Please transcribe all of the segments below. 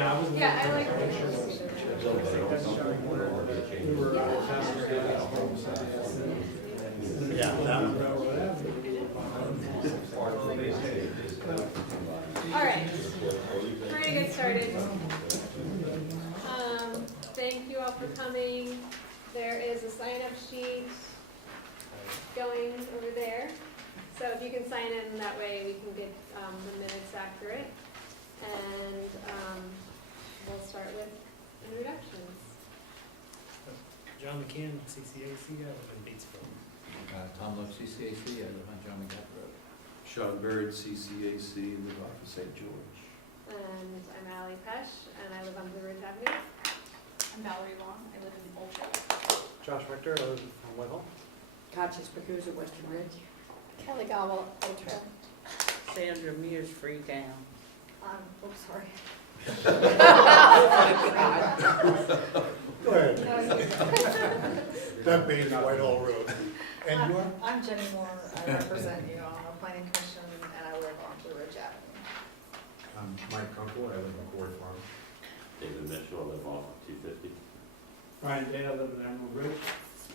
Yeah, I was. Yeah, I like Yeah, that one. All right, we're gonna get started. Thank you all for coming. There is a sign-up sheet going over there. So if you can sign in, that way we can get the minutes accurate. And we'll start with introductions. John McCann, CCAC, I live in Batesville. Tom Love, CCAC, I live on John McDermott Road. Sean Bird, CCAC, live off of St. George. And I'm Allie Pesh, and I live on Blue Ridge Avenue. I'm Valerie Long, I live in Old Trail. Josh Rector, I live on Whitehall. Conscious Bakuza, Western Ridge. Kelly Gobble, Old Trail. Sandra Mears, Freetown. Oops, sorry. Go ahead. That means Whitehall Road. And you are? I'm Jenny Moore, I represent you on the planning commission, and I live on Blue Ridge Avenue. I'm Mike Kunkel, I live on Cord Farm. David Mitchell, I live off of 250. Ryan Day, I live in Emerald Ridge.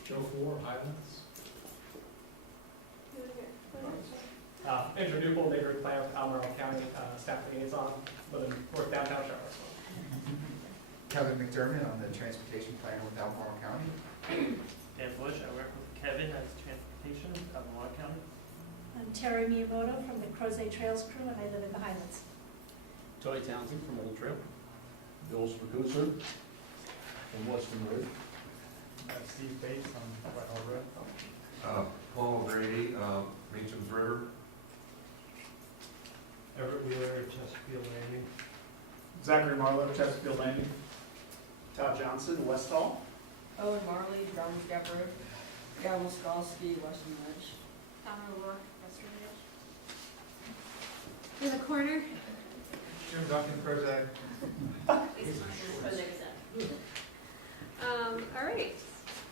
Joe Four, Highlands. Andrew Duple, neighborhood planner with Albemarle County, staff liaison, live in North Downtown Charlottesville. Kevin McDermott, on the transportation plan with Albemarle County. Dan Bush, I work with Kevin as transportation, Albemarle County. I'm Terry Miyamoto from the Crozet Trails crew, and I live in the Highlands. Tony Townsend from Old Trail. Bill Spacuzza from Western Ridge. Steve Bates on Whitehall Road. Paul Grady, Meachams River. Everett Wheeler, Chesterfield Landing. Zachary Marlowe, Chesterfield Landing. Todd Johnson, West Hall. Owen Marley, Brown Gap Road. Gavin Skalski, Western Ridge. Summer Rock, Western Ridge. In the corner. Jim Duncan, Crozet. All right.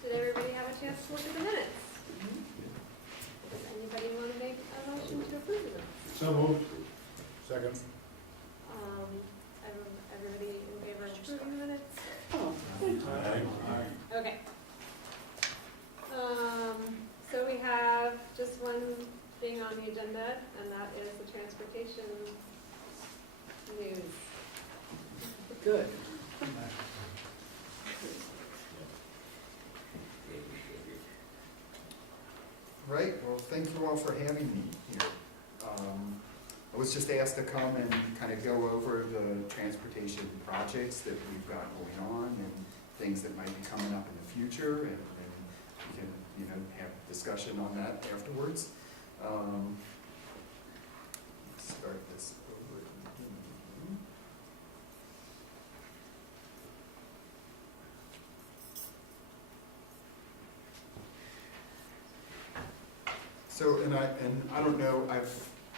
Did everybody have a chance to look at the minutes? Does anybody want to make a motion to approve the minutes? So moved. Second. Everybody in favor of approving the minutes? Aye. Okay. So we have just one thing on the agenda, and that is the transportation news. Good. Right, well, thank you all for having me here. I was just asked to come and kind of go over the transportation projects that we've got going on and things that might be coming up in the future, and we can, have discussion on that afterwards. Let's start this over. So, and I don't know,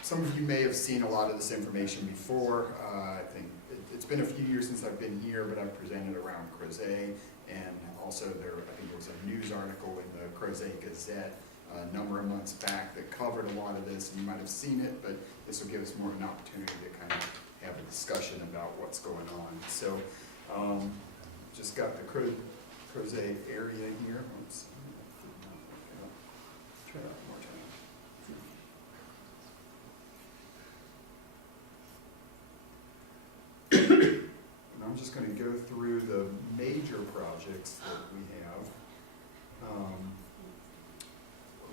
some of you may have seen a lot of this information before. I think it's been a few years since I've been here, but I've presented around Crozet, and also I think there was a news article in the Crozet Gazette a number of months back that covered a lot of this, and you might have seen it, but this will give us more of an opportunity to kind of have a discussion about what's going on. So, just got the Crozet area here. Oops. Try that one more time. And I'm just going to go through the major projects that we have.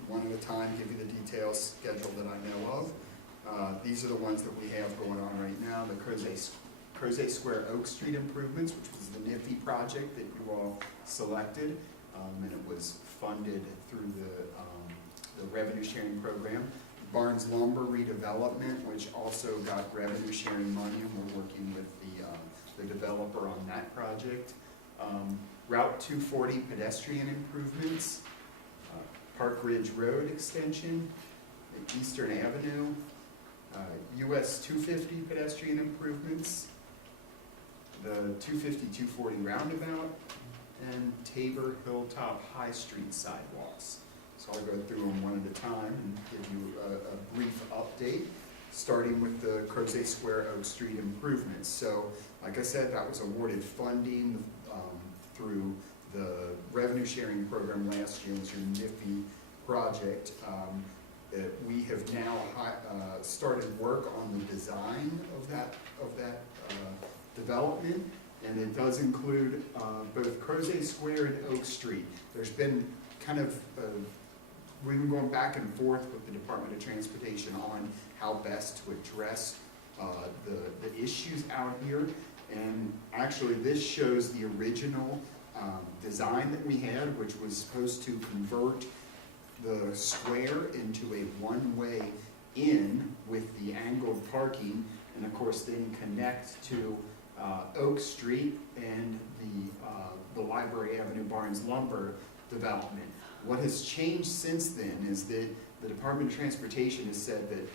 One at a time, give you the details schedule that I know of. These are the ones that we have going on right now. The Crozet Square Oak Street improvements, which was the NIFI project that you all selected, and it was funded through the revenue sharing program. Barnes Lumber redevelopment, which also got revenue sharing money, and we're working with the developer on that project. Route 240 pedestrian improvements, Partridge Road extension, Eastern Avenue, US 250 pedestrian improvements, the 250-240 roundabout, and Tabor Hilltop High Street sidewalks. So I'll go through them one at a time and give you a brief update. starting with the Crozet Square Oak Street improvements. So, like I said, that was awarded funding through the revenue sharing program last year. It was your NIFI project. We have now started work on the design of that development, and it does include both Crozet Square and Oak Street. There's been kind of we've been going back and forth with the Department of Transportation on how best to address the issues out here. And actually, this shows the original design that we had, which was supposed to convert the square into a one-way in with the angled parking, and of course then connect to Oak Street and the Library Avenue Barnes Lumber development. What has changed since then is that the Department of Transportation has said that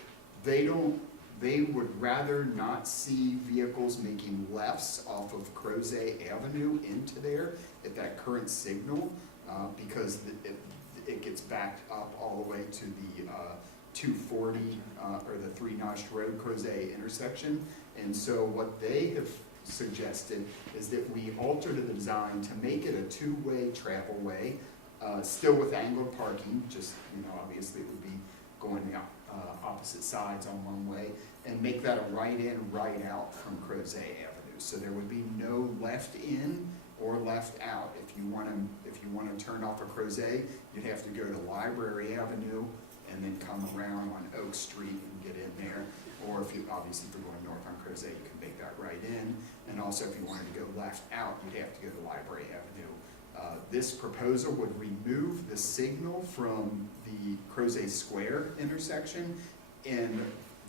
they would rather not see vehicles making lefts off of Crozet Avenue into there at that current signal, because it gets backed up all the way to the 240 or the 3-notched road Crozet intersection. And so what they have suggested is that we alter the design to make it a two-way travel way, still with angled parking, just, obviously it would be going the opposite sides on one way, and make that a right in, right out from Crozet Avenue. So there would be no left in or left out. If you want to turn off of Crozet, you'd have to go to Library Avenue and then come around on Oak Street and get in there. Or if you're going north on Crozet, you can make that right in. And also if you wanted to go left out, you'd have to go to Library Avenue. This proposal would remove the signal from the Crozet Square intersection, and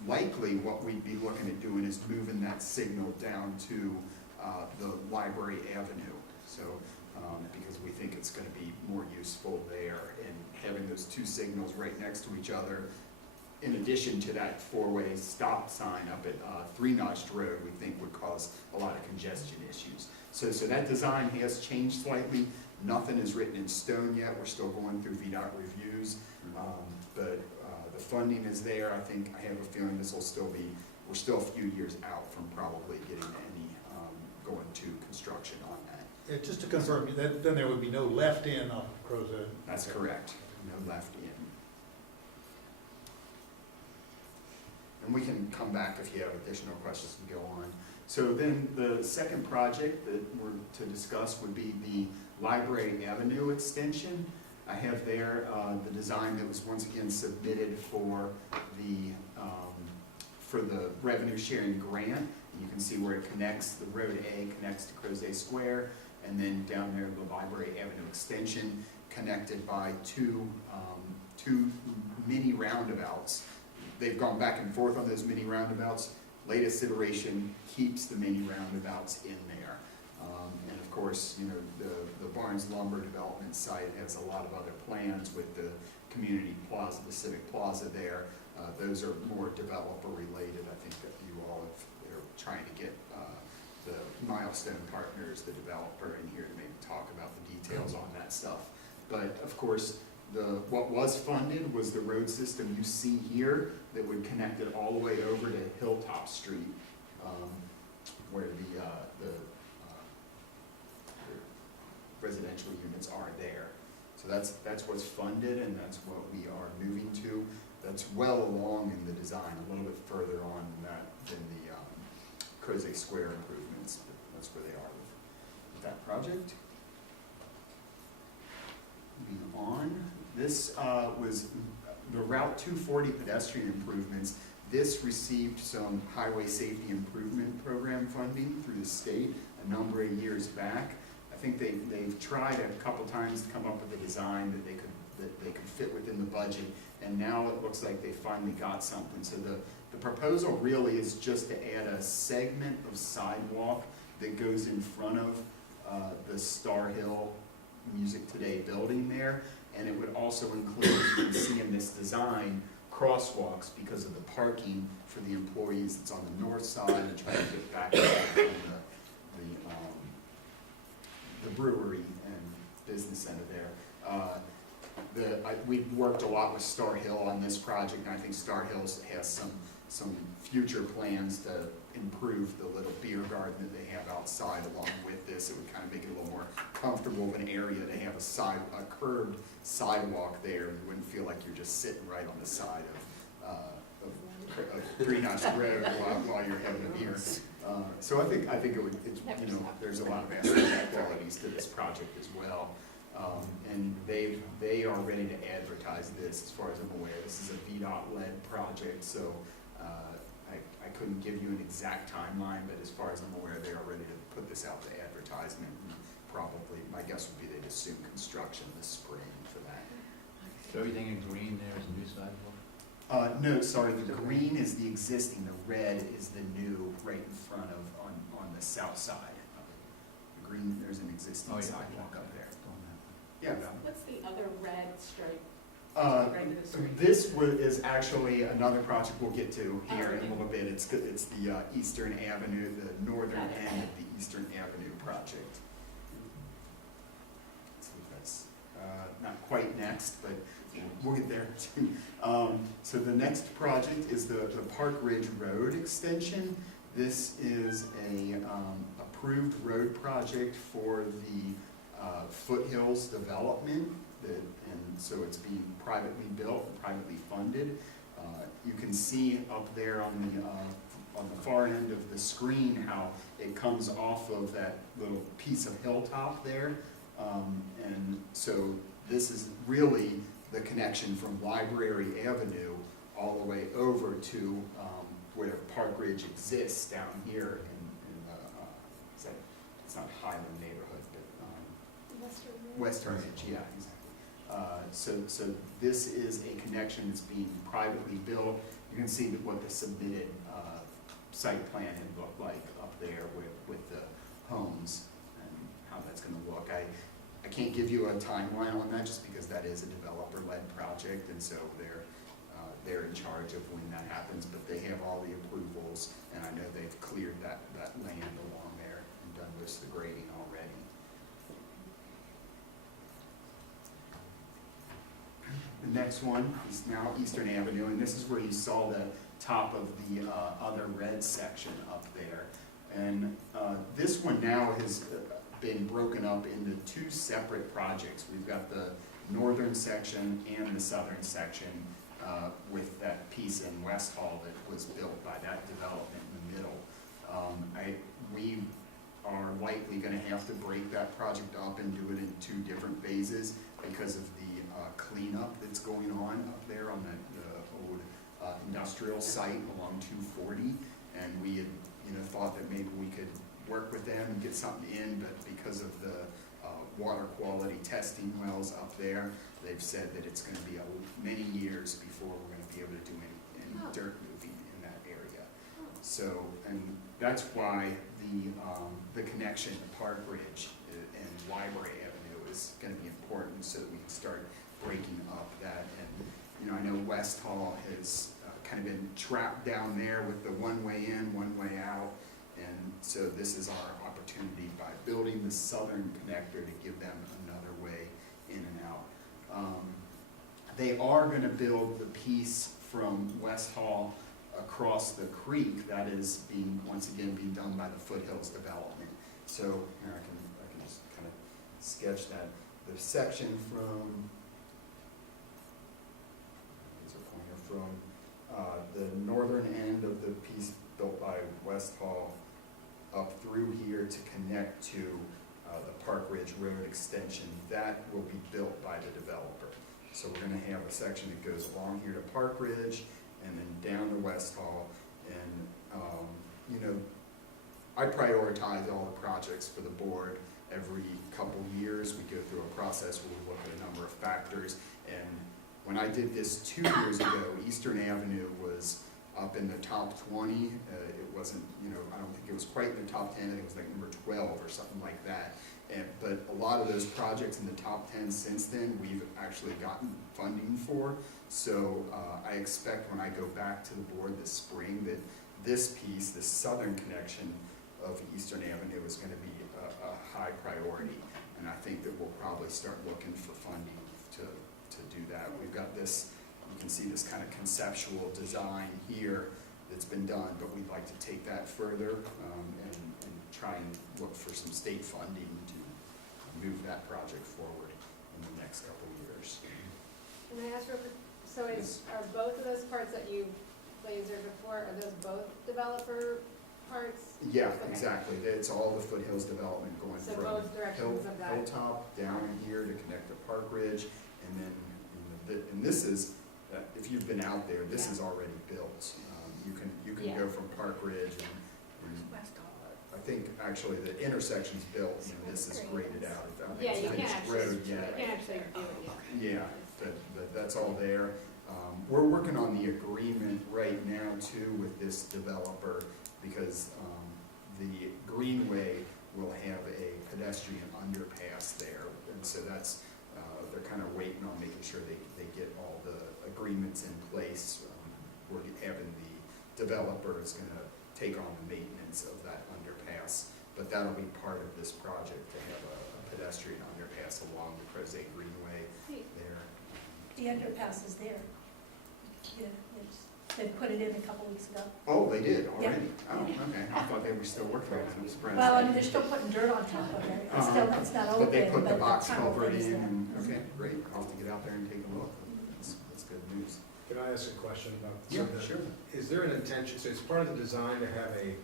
likely what we'd be looking at doing is moving that signal down to the Library Avenue. So, because we think it's going to be more useful there, and having those two signals right next to each other, in addition to that four-way stop sign up at 3-notched road, we think would cause a lot of congestion issues. So that design has changed slightly. Nothing is written in stone yet. We're still going through VDOT reviews, but the funding is there. I have a feeling this will still be, we're still a few years out from probably getting any going to construction on that. Just to confirm, then there would be no left in off of Crozet. That's correct. No left in. And we can come back if you have additional questions and go on. So then the second project that we're to discuss would be the Library Avenue extension. I have there the design that was once again submitted for the revenue sharing grant. You can see where it connects, the road A connects to Crozet Square, and then down there the Library Avenue extension connected by two mini roundabouts. They've gone back and forth on those mini roundabouts. Latest iteration keeps the mini roundabouts in there. And of course, the Barnes Lumber development site has a lot of other plans with the community plaza, the civic plaza there. Those are more developer related. I think that you all are trying to get the Milestone Partners, the developer, in here to maybe talk about the details on that stuff. But of course, what was funded was the road system you see here that would connect it all the way over to Hilltop Street, where the residential units are there. So that's what's funded, and that's what we are moving to. That's well along in the design, a little bit further on than the Crozet Square improvements. But that's where they are with that project. Moving on, this was the Route 240 pedestrian improvements. This received some highway safety improvement program funding through the state a number of years back. I think they've tried a couple times to come up with a design that they could fit within the budget, and now it looks like they finally got something. So the proposal really is just to add a segment of sidewalk that goes in front of the Star Hill Music Today building there, and it would also include, you can see in this design, crosswalks because of the parking for the employees that's on the north side and trying to get back to the brewery and business center there. We've worked a lot with Star Hill on this project, and I think Star Hill has some future plans to improve the little beer garden that they have outside along with this. It would kind of make it a little more comfortable of an area to have a curbed sidewalk there. You wouldn't feel like you're just sitting right on the side of Greenhouse Road while you're having a beer. So I think it would, it's, you know, there's a lot of aesthetic qualities to this project as well. And they are ready to advertise this, as far as I'm aware. This is a VDOT-led project, so I couldn't give you an exact timeline, but as far as I'm aware, they are ready to put this out to advertisement. And probably, my guess would be they'd assume construction this spring for that. So everything in green there is a new sidewalk? No, sorry, the green is the existing, the red is the new right in front of, on the south side. The green, there's an existing Oh, yeah. sidewalk up there. Going that way. Yeah. What's the other red stripe? This is actually another project we'll get to here in a little bit. It's the Eastern Avenue, the northern end of the Eastern Avenue project. Let's see if that's not quite next, but we'll get there too. So the next project is the Park Ridge Road extension. This is a approved road project for the Foothills development. And so it's being privately built and privately funded. You can see up there on the far end of the screen how it comes off of that little piece of hilltop there. And so this is really the connection from Library Avenue all the way over to where Park Ridge exists down here in it's not Highland neighborhood, but Western Ridge, yeah, exactly. So this is a connection that's being privately built. You can see what the submitted site plan had looked like up there with the homes and how that's going to look. I can't give you a timeline on that just because that is a developer-led project, and so they're in charge of when that happens, but they have all the approvals, and I know they've cleared that land along there and done most of the grading already. The next one is now Eastern Avenue, and this is where you saw the top of the other red section up there. And this one now has been broken up into two separate projects. We've got the northern section and the southern section with that piece in West Hall that was built by that development in the middle. We are likely going to have to break that project up and do it in two different phases because of the cleanup that's going on up there on the old industrial site along 240. And we had thought that maybe we could work with them and get something in, but because of the water quality testing wells up there, they've said that it's going to be many years before we're going to be able to do any dirt moving in that area. So, and that's why the connection to Park Ridge and Library Avenue is going to be important, so that we can start breaking up that. And I know West Hall has kind of been trapped down there with the one-way in, one-way out, and so this is our opportunity by building the southern connector to give them another way in and out. They are going to build the piece from West Hall across the creek. That is once again being done by the Foothills development. So here I can just kind of sketch that. The section from the northern end of the piece built by West Hall up through here to connect to the Park Ridge Road extension, that will be built by the developer. So we're going to have a section that goes along here to Park Ridge and then down to West Hall. And I prioritize all the projects for the board. Every couple years we go through a process where we look at a number of factors. And when I did this 2 years ago, Eastern Avenue was up in the top 20. It wasn't, I don't think it was quite in the top 10. I think it was like number 12 or something like that. But a lot of those projects in the top 10 since then, we've actually gotten funding for. So I expect when I go back to the board this spring that this piece, this southern connection of Eastern Avenue, is going to be a high priority. And I think that we'll probably start looking for funding to do that. We've got this, you can see this kind of conceptual design here that's been done, but we'd like to take that further, and try and look for some state funding to move that project forward in the next couple of years. Can I ask real quick, so are both of those parts that you lasered before, are those both developer parts? Yeah, Okay. exactly, it's all the Foothills development going So from both directions of that? Hilltop down in here to connect to Partridge, and then, and this is, if you've been out there, this Yeah. is already built. You can Yeah. go from Partridge and I think actually the intersection's built and this is graded out. Yeah, you can't Finished actually, road you yet. can't actually do it yet. Yeah, but that's all there. We're working on the agreement right now too with this developer because the Greenway will have a pedestrian underpass there. And so that's, they're kind of waiting on making sure they get all the agreements in place. We're having the developer is gonna take on the maintenance of that underpass. But that'll be part of this project to have a pedestrian underpass along the Crozet Greenway Neat. there. The underpass is there. Yeah, they put it in a couple weeks ago. Oh, they did already? Oh, okay. I thought they were still working on it. I'm surprised. Well, I mean, they're still putting dirt on top of it. It's still, it's not open, But they put the box tunnel culvert is in there. and, okay, great. I'll have to get out there and take a look. That's good news. Can I ask a question about? Yeah, so the- sure. Is there an intention, so it's part of the design to have a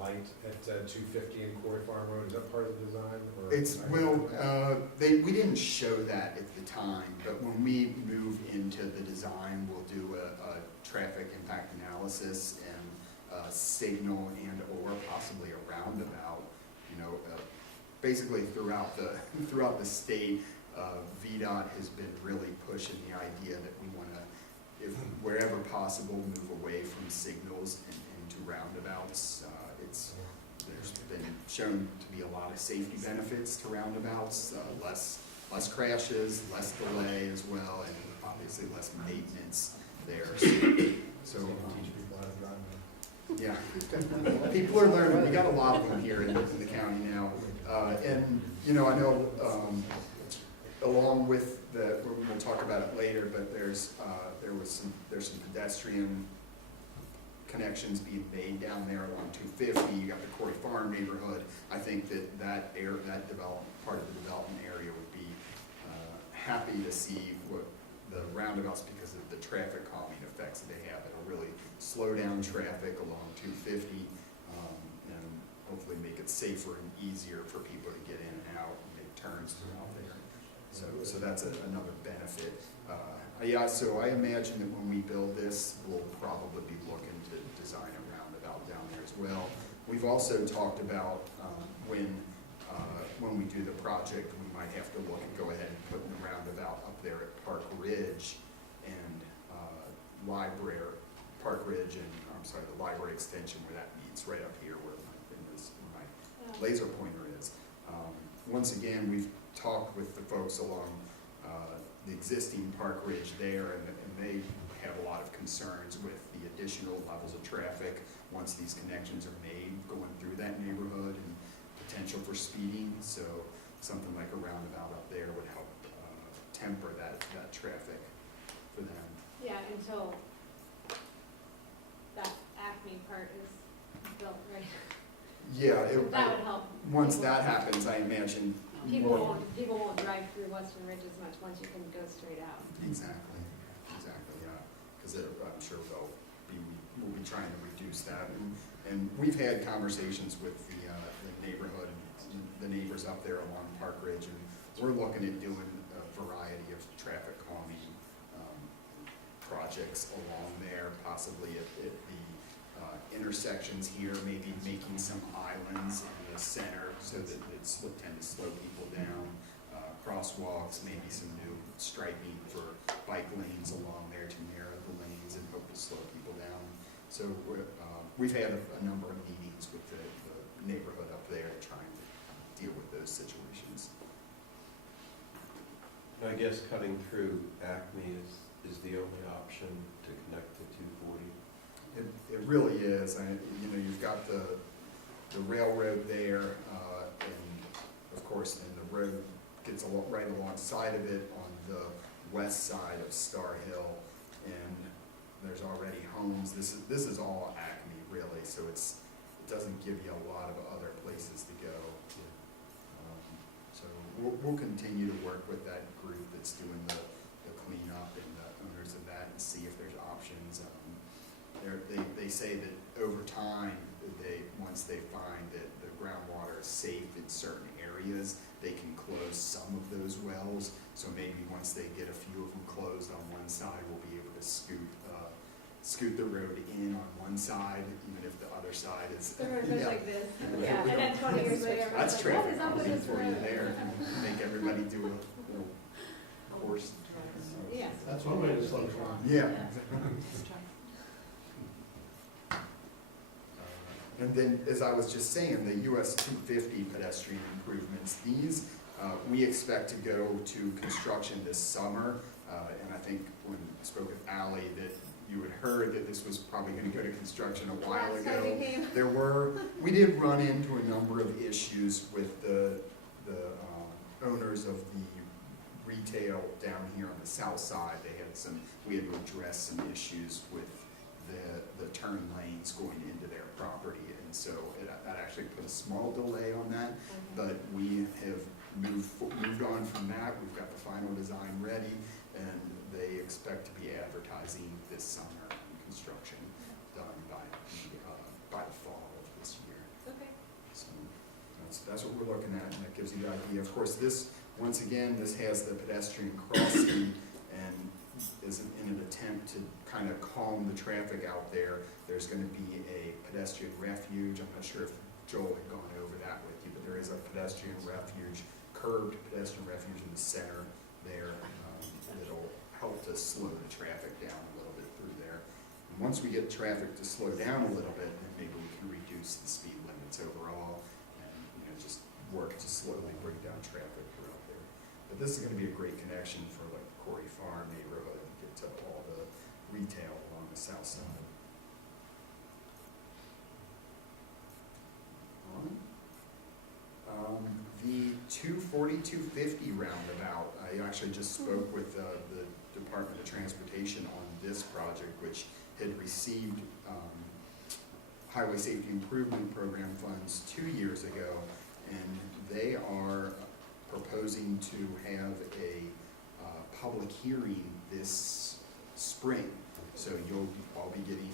light at 250 in Quarry Farm Road, is that part of the design? Or- It's, well, we didn't show that at the time, but when we move into the design, we'll do a traffic impact analysis and a signal and or possibly a roundabout, basically throughout the state, VDOT has been really pushing the idea that we want to, if wherever possible, move away from signals and into roundabouts. There's been shown to be a lot of safety benefits to roundabouts, less crashes, less delay as well, and obviously less maintenance there. So Teach people how to drive. yeah, people are learning. We got a lot of them here in the county now, and I know along with the, we'll talk about it later, but there's some pedestrian connections being made down there along 250. You got the Quarry Farm neighborhood. I think that development, part of the development area would be happy to see what the roundabouts, because of the traffic calming effects that they have. It'll really slow down traffic along 250 and hopefully make it safer and easier for people to get in and out and make turns throughout there. So that's another benefit. Yeah, so I imagine that when we build this, we'll probably be looking to design a roundabout down there as well. We've also talked about when we do the project, we might have to look and go ahead and put the roundabout up there at Park Ridge and the library extension where that meets, right up here where my laser pointer is. Once again, we've talked with the folks along the existing Park Ridge there, and they have a lot of concerns with the additional levels of traffic once these connections are made going through that neighborhood and potential for speeding. So something like a roundabout up there would help temper that traffic for them. Yeah, until that Acme part is built, right? Yeah, That would help. once people. that happens, I imagine People more. won't drive through Western Ridge as much once you can go straight out. Exactly, yeah, because I'm sure we'll be trying to reduce that, and we've had conversations with the neighborhood and the neighbors up there along Park Ridge, and we're looking at doing a variety of traffic calming projects along there, possibly at the intersections here, maybe making some islands in the center so that it's tend to slow people down. Crosswalks, maybe some new striping for bike lanes along there to narrow the lanes and hope to slow people down. So we've had a number of meetings with the neighborhood up there trying to deal with those situations. I guess cutting through Acme is the only option to connect to 240. It really is. You've got the railroad there, and of course, then the road gets right alongside of it on the west side of Star Hill, and there's already homes. This is all Acme really, so it doesn't give you a lot of other places to go. So we'll continue to work with that group that's doing the cleanup and the owners of that and see if there's options. They say that over time, once they find that the groundwater is safe in certain areas, they can close some of those wells. So maybe once they get a few of them closed on one side, we'll be able to scoot the road in on one side, even if the other side is. The road goes Yeah. like this, yeah, and then 20 years later, That's everyone's like, what traffic is up with calming this for you road? there. Make everybody do a little course. Yeah. That's one way to slow down. Yeah. And then, as I was just saying, the US 250 pedestrian improvements, these, we expect to go to construction this summer. And I think when I spoke with Ally that you had heard that this was probably gonna go to construction a while Last time ago. we came. We did run into a number of issues with the owners of the retail down here on the south side. We had to address some issues with the turn lanes going into their property. And so that actually put a small delay on that, but we have moved on from that. We've got the final design ready, and they expect to be advertising this summer and construction done by the fall of this year. Okay. So that's what we're looking at, and that gives you the idea. Of course, once again, this has the pedestrian crossing and is in an attempt to kind of calm the traffic out there. There's going to be a pedestrian refuge. I'm not sure if Joel had gone over that with you, but there is a pedestrian refuge, curbed pedestrian refuge in the center there. That'll help to slow the traffic down a little bit through there. And once we get traffic to slow down a little bit, then maybe we can reduce the speed limits overall and just work to slowly bring down traffic throughout there. But this is going to be a great connection for like the Corey Farm neighborhood and get to all the retail along the south side. The 240-250 roundabout, I actually just spoke with the Department of Transportation on this project, which had received Highway Safety Improvement Program funds 2 years ago, and they are proposing to have a public hearing this spring. So you'll all be getting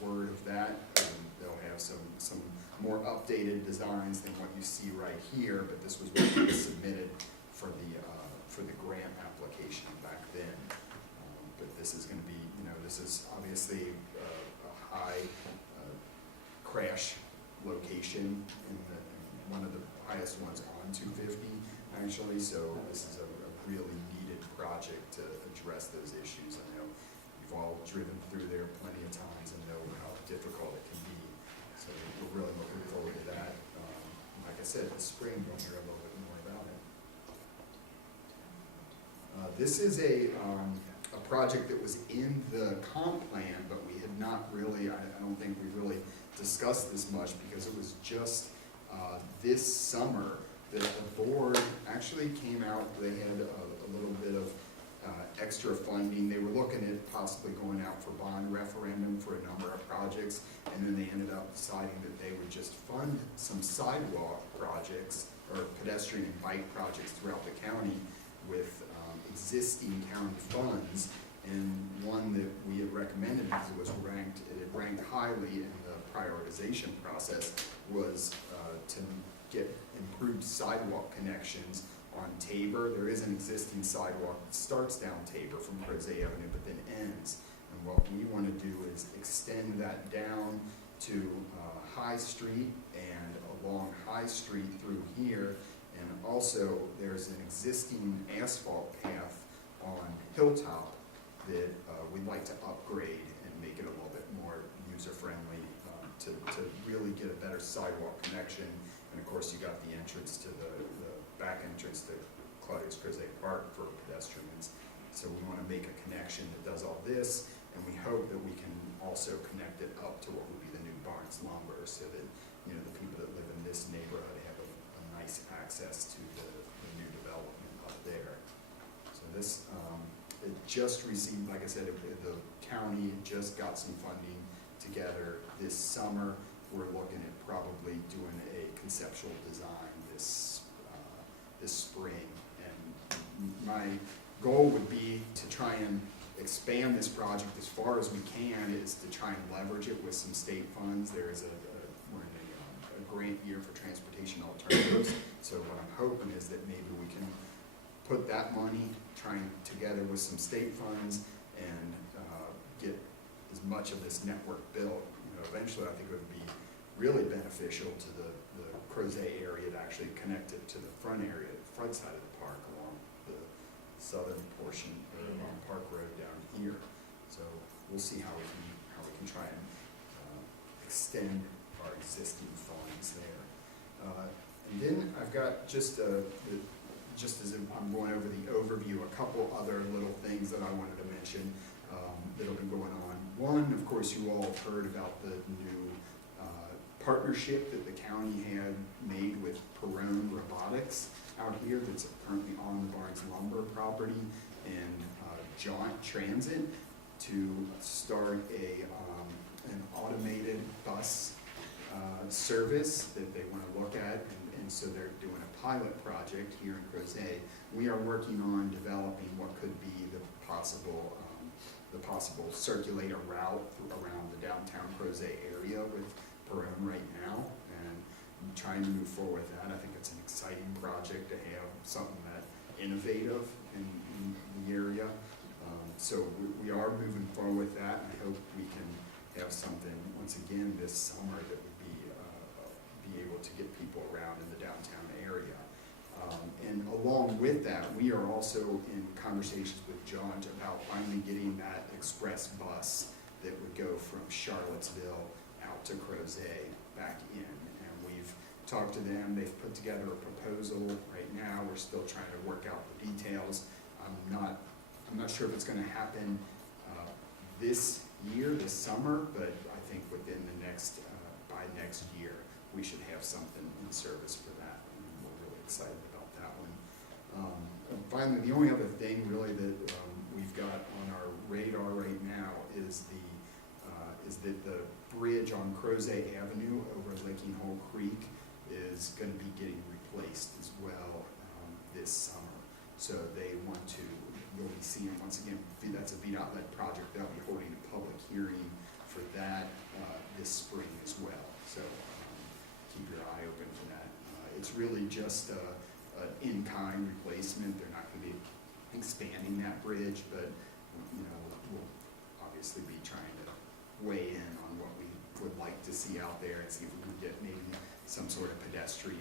word of that. They'll have some more updated designs than what you see right here, but this was what was submitted for the grant application back then. But this is going to be, this is obviously a high crash location in one of the highest ones on 250 actually. So this is a really needed project to address those issues. I know you've all driven through there plenty of times and know how difficult it can be. So we're really looking forward to that. Like I said, this spring you'll hear a little bit more about it. This is a project that was in the comp plan, but we had not really, I don't think we really discussed this much because it was just this summer that the board actually came out. They had a little bit of extra funding. They were looking at possibly going out for bond referendum for a number of projects, and then they ended up deciding that they would just fund some sidewalk projects or pedestrian and bike projects throughout the county with existing county funds. And one that we had recommended because it had ranked highly in the prioritization process was to get improved sidewalk connections on Tabor. There is an existing sidewalk that starts down Tabor from Crozet Avenue but then ends. And what we want to do is extend that down to High Street and along High Street through here. And also there's an existing asphalt path on Hilltop that we'd like to upgrade and make it a little bit more user-friendly to really get a better sidewalk connection. And of course, you got the entrance to the back entrance to Claudius Crozet Park for pedestrians. So we want to make a connection that does all this, and we hope that we can also connect it up to what would be the new Barnes Lumber, so that the people that live in this neighborhood have a nice access to the new development up there. So this it just received, like I said, the county just got some funding together this summer. We're looking at probably doing a conceptual design this spring. And my goal would be to try and expand this project as far as we can, is to try and leverage it with some state funds. There is we're in a grant year for transportation alternatives. So what I'm hoping is that maybe we can put that money, trying together with some state funds, and get as much of this network built. Eventually I think it would be really beneficial to the Crozet area to actually connect it to the front area, the front side of the park along the southern portion of Park Road down here. So we'll see how we can try and extend our existing funds there. And then I've got just as I'm going over the overview, a couple other little things that I wanted to mention that'll be going on. One, of course, you all have heard about the new partnership that the county had made with Perone Robotics out here that's currently on the Barnes Lumber property and Jaunt Transit to start an automated bus service that they want to look at, and so they're doing a pilot project here in Crozet. We are working on developing what could be the possible circulator route around the downtown Crozet area with Perone right now, and I'm trying to move forward with that. I think it's an exciting project to have something that innovative in the area. So we are moving forward with that, and I hope we can have something once again this summer that would be able to get people around in the downtown area. And along with that, we are also in conversations with John about finally getting that express bus that would go from Charlottesville out to Crozet back in. And we've talked to them. They've put together a proposal right now. We're still trying to work out the details. I'm not sure if it's going to happen this year, this summer, but I think within the by next year, we should have something in service for that. And we're really excited about that one. And finally, the only other thing really that we've got on our radar right now is that the bridge on Crozet Avenue over Licking Hole Creek is going to be getting replaced as well this summer. So they want to, you'll be seeing once again, that's a VDOT-led project. They'll be holding a public hearing for that this spring as well. So keep your eye open for that. It's really just an in-kind replacement. They're not going to be expanding that bridge, but we'll obviously be trying to weigh in on what we would like to see out there and see if we can get maybe some sort of pedestrian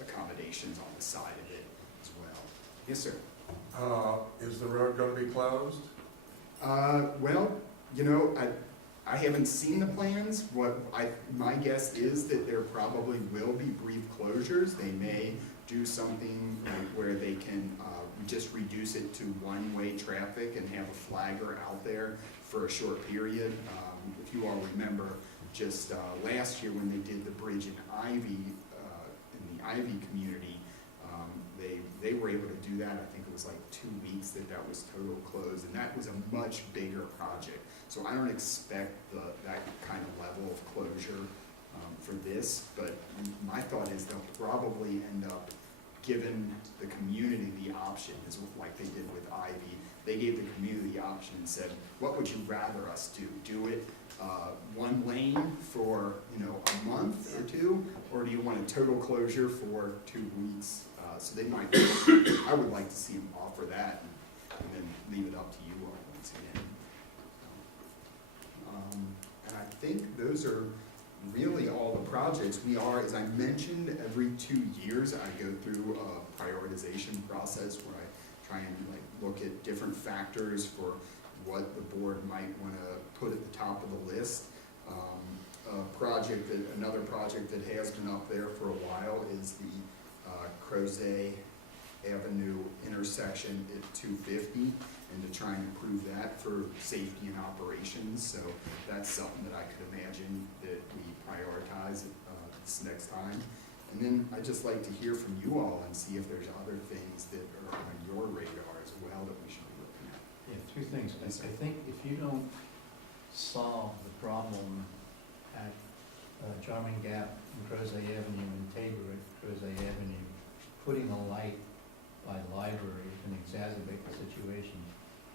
accommodations on the side of it as well. Yes, sir. Is the road going to be closed? Well, I haven't seen the plans. My guess is that there probably will be brief closures. They may do something where they can just reduce it to one-way traffic and have a flagger out there for a short period. If you all remember, just last year when they did the bridge in Ivy, in the Ivy community, they were able to do that. I think it was like 2 weeks that was total closed, and that was a much bigger project. So I don't expect that kind of level of closure for this, but my thought is they'll probably end up giving the community the option, is like they did with Ivy. They gave the community the option and said, what would you rather us do? Do it one lane for a month or two, or do you want a total closure for 2 weeks? So they might, I would like to see them offer that and then leave it up to you all once again. And I think those are really all the projects. We are, as I mentioned, every 2 years I go through a prioritization process where I try and look at different factors for what the board might want to put at the top of the list. Another project that has been up there for a while is the Crozet Avenue intersection at 250, and to try and improve that for safety and operations. So that's something that I could imagine that we prioritize this next time. And then I'd just like to hear from you all and see if there's other things that are on your radar as well that we should be looking at. Yeah, two things. Yes, sir. I think if you don't solve the problem at Jarman Gap and Crozet Avenue and Tabor at Crozet Avenue, putting a light by the library can exacerbate the situation.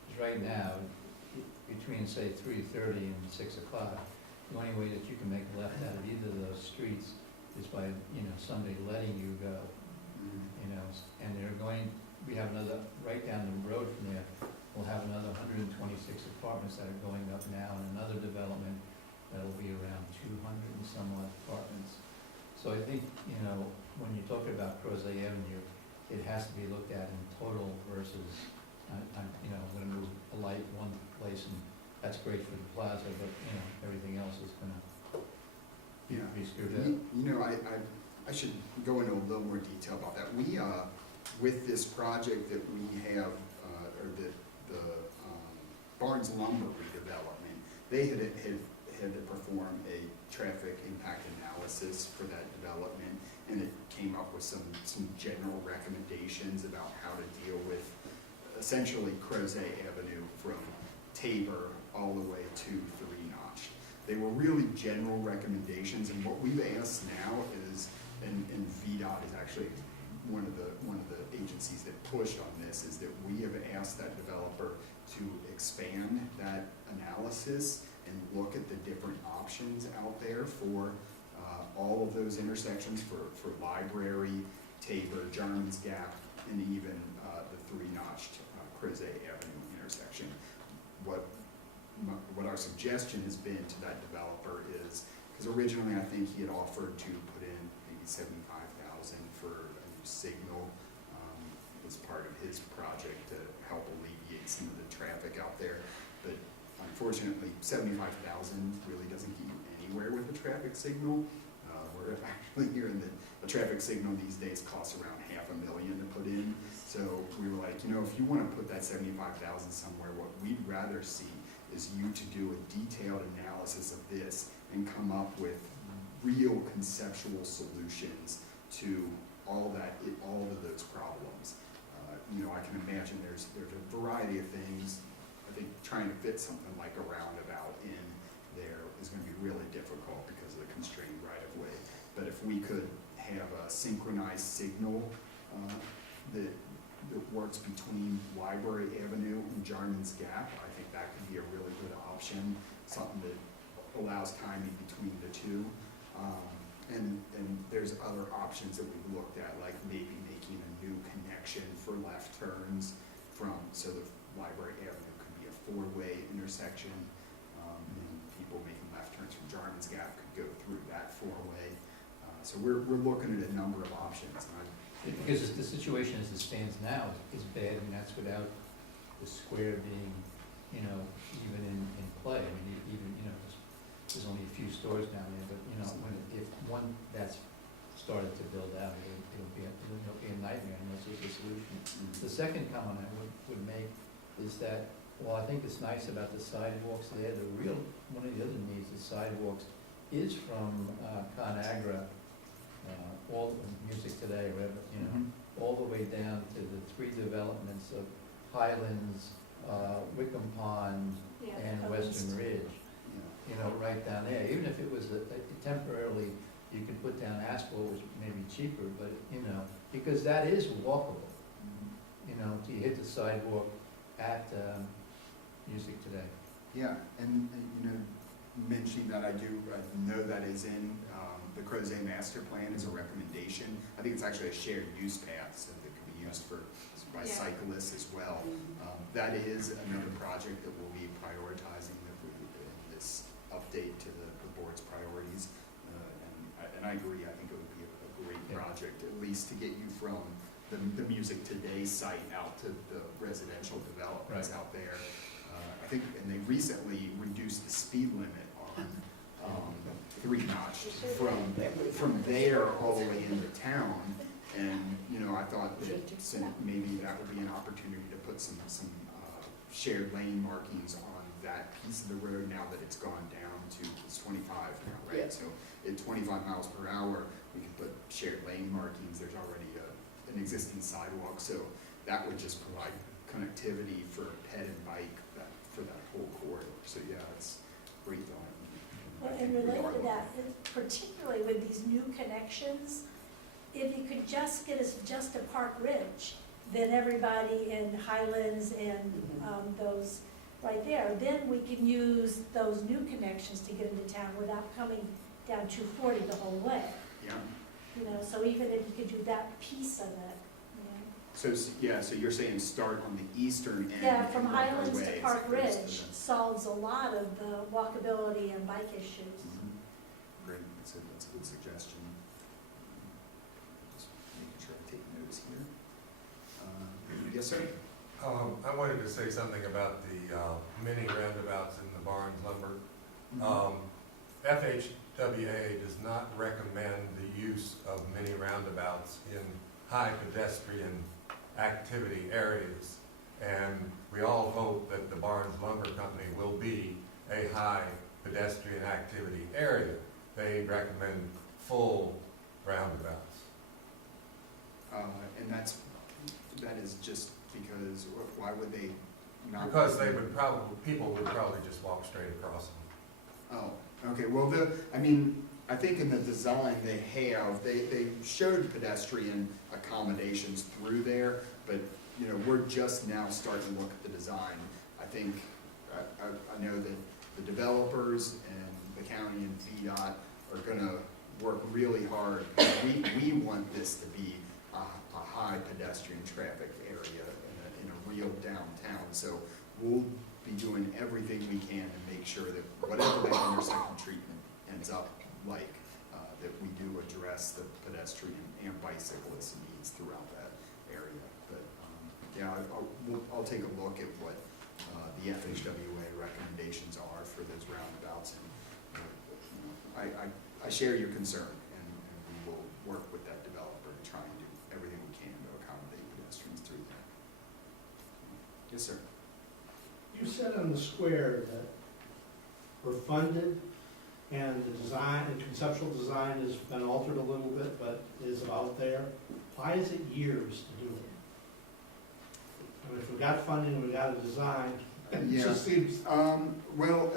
Because right now, between say 3:30 and 6 o'clock, the only way that you can make a left out of either of those streets is by, you know, somebody letting you go, you know, and we have another, right down the road from there, we'll have another 126 apartments that are going up now, and another development that'll be around 200 and some odd apartments. So I think, you know, when you talk about Crozet Avenue, it has to be looked at in total versus, you know, I'm gonna move a light one place, and that's great for the plaza, but, you know, everything else is gonna Yeah. be screwed up. You know, I should go into a little more detail about that. We, with this project that we have, or the Barnes Lumber redevelopment, they had to perform a traffic impact analysis for that development, and it came up with some general recommendations about how to deal with essentially Crozet Avenue from Tabor all the way to 3 Notch. They were really general recommendations, and what we've asked now is, and VDOT is actually one of the agencies that pushed on this, is that we have asked that developer to expand that analysis and look at the different options out there for all of those intersections, for Library, Tabor, Jarman's Gap, and even the 3 Notch Crozet Avenue intersection. What our suggestion has been to that developer is, because originally I think he had offered to put in maybe $75,000 for a new signal as part of his project to help alleviate some of the traffic out there. But unfortunately, $75,000 really doesn't get you anywhere with a traffic signal. We're actually hearing that a traffic signal these days costs around $500,000 to put in. So we were like, you know, if you want to put that $75,000 somewhere, what we'd rather see is you to do a detailed analysis of this and come up with real conceptual solutions to all of those problems. You know, I can imagine there's a variety of things. I think trying to fit something like a roundabout in there is going to be really difficult because of the constrained right-of-way. But if we could have a synchronized signal that works between Library Avenue and Jarman's Gap, I think that could be a really good option, something that allows timing between the two. And there's other options that we've looked at, like maybe making a new connection for left turns so the Library Avenue could be a 4-way intersection, and people making left turns from Jarman's Gap could go through that 4-way. So we're looking at a number of options. Because the situation as it stands now is bad, and that's without the square being, you know, even in play. I mean, even, you know, there's only a few stores down there, but, you know, if one that's started to build out, it'll be a nightmare unless there's a solution. The second comment I would make is that, while I think it's nice about the sidewalks there, one of the other needs is sidewalks is from ConAgra, all the Music Today, whatever, you know, all the way down to the 3 developments of Highlands, Wickham Pond, and Western Ridge. You know, right down there. Even if it was temporarily, you could put down asphalt, which may be cheaper, but, you know, because that is walkable. You know, till you hit the sidewalk at Music Today. Yeah, and you know, mentioning that I know that is in the Crozet Master Plan as a recommendation. I think it's actually a shared use path, so that can be used by cyclists as well. That is another project that we'll be prioritizing in this update to the board's priorities. And I agree, I think it would be a great project, at least to get you from the Music Today site out to the residential developments out there. I think, and they recently reduced the speed limit on 3 Notch from there all the way into town. And, you know, I thought that maybe that would be an opportunity to put some shared lane markings on that piece of the road now that it's gone down to, it's 25 now, right? Yeah. So at 25 miles per hour, we can put shared lane markings. There's already an existing sidewalk, so that would just provide connectivity for ped and bike for that whole corridor. So yeah, it's great thought. Well, and related to that, particularly with these new connections, if you could just get us just to Park Ridge, then everybody in Highlands and those right there, then we can use those new connections to get into town without coming down 240 the whole way. Yeah. You know, so even if you could do that piece of it, you know. So, yeah, so you're saying start on the eastern end. Yeah, from and work our Highlands way to as Park opposed to Ridge the- solves a lot of the walkability and bike issues. Great, that's a good suggestion. Just making sure I take notes here. Yes, sir? I wanted to say something about the mini roundabouts in the Barnes Lumber. FHWA does not recommend the use of mini roundabouts in high pedestrian activity areas. And we all hope that the Barnes Lumber Company will be a high pedestrian activity area. They recommend full roundabouts. And that is just because, why would they not? Because people would probably just walk straight across them. Oh, okay, well, I think in the design they showed pedestrian accommodations through there, but, you know, we're just now starting to look at the design. I think, I know that the developers and the county and VDOT are gonna work really hard. We want this to be a high pedestrian traffic area in a real downtown, so we'll be doing everything we can to make sure that whatever that intersection treatment ends up like, that we do address the pedestrian and bicyclist needs throughout that area. But, yeah, I'll take a look at what the FHWA recommendations are for those roundabouts. And I share your concern, and we will work with that developer to try and do everything we can to accommodate pedestrians through there. Yes, sir. You said on the square that we're funded and the design, the conceptual design has been altered a little bit, but is out there. Why is it years to do it? I mean, if we got funding and we got a design, it just seems. Well,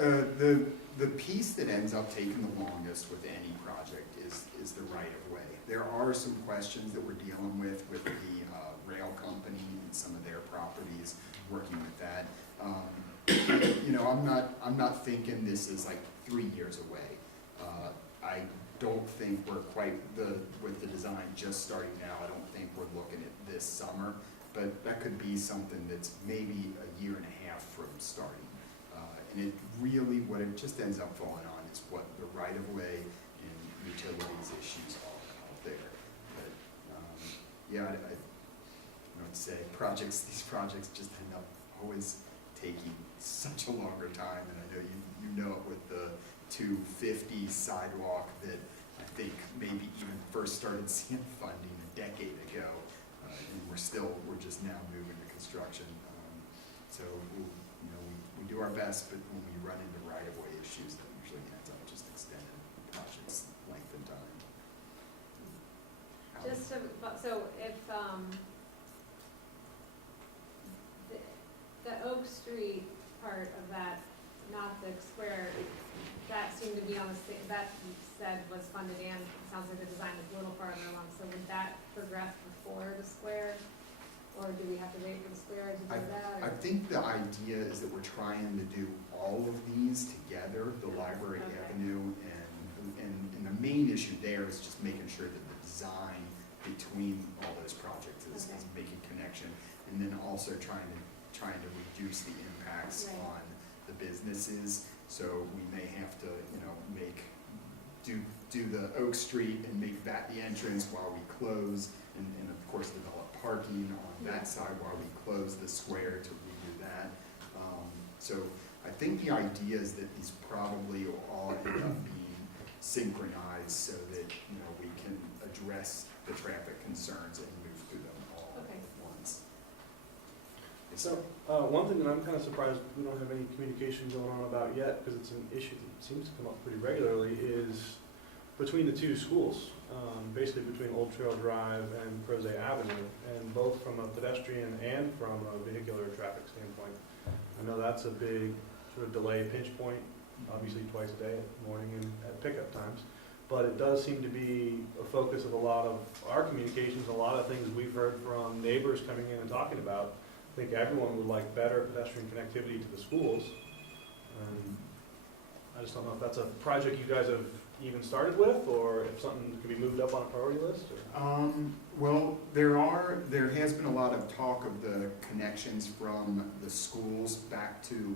the piece that ends up taking the longest with any project is the right of way. There are some questions that we're dealing with the rail company and some of their properties, working with that. You know, I'm not thinking this is like 3 years away. I don't think we're quite with the design just starting now. I don't think we're looking at this summer, but that could be something that's maybe a year and a half from starting. And it really, what it just ends up falling on is what the right of way and utilities issues are out there. But yeah, I don't know what to say. These projects just end up always taking such a longer time, and I know you know it with the 250 sidewalk that I think maybe even first started seeing funding a decade ago, and we're just now moving to construction. So we do our best, but when we run into right-of-way issues, that usually ends up just extending the project's length and time. So if, the Oak Street part of that, not the square, that seemed to be on the same, that you said was funded and it sounds like the design is a little farther along, so would that progress before the square? Or do we have to wait for the square to do that? I think the idea is that we're trying to do all of these together, the Library Avenue, and the main issue there is just making sure that the design between all those projects is making connection, and then also trying to reduce the impacts on the businesses. So we may have to, do the Oak Street and make that the entrance while we close, and of course develop parking on that side while we close the square to redo that. So I think the idea is that these probably will all end up being synchronized so that, we can address the traffic concerns and move through them all at once. So, one thing that I'm kind of surprised we don't have any communication going on about yet, because it's an issue that seems to come up pretty regularly, is between the two schools. basically between Old Trail Drive and Crozet Avenue, and both from a pedestrian and from a vehicular traffic standpoint. I know that's a big sort of delay pinch point, obviously twice a day, morning and at pickup times. But it does seem to be a focus of a lot of our communications, a lot of things we've heard from neighbors coming in and talking about. I think everyone would like better pedestrian connectivity to the schools. I just don't know if that's a project you guys have even started with, or if something can be moved up on a priority list, or? Well, there has been a lot of talk of the connections from the schools back to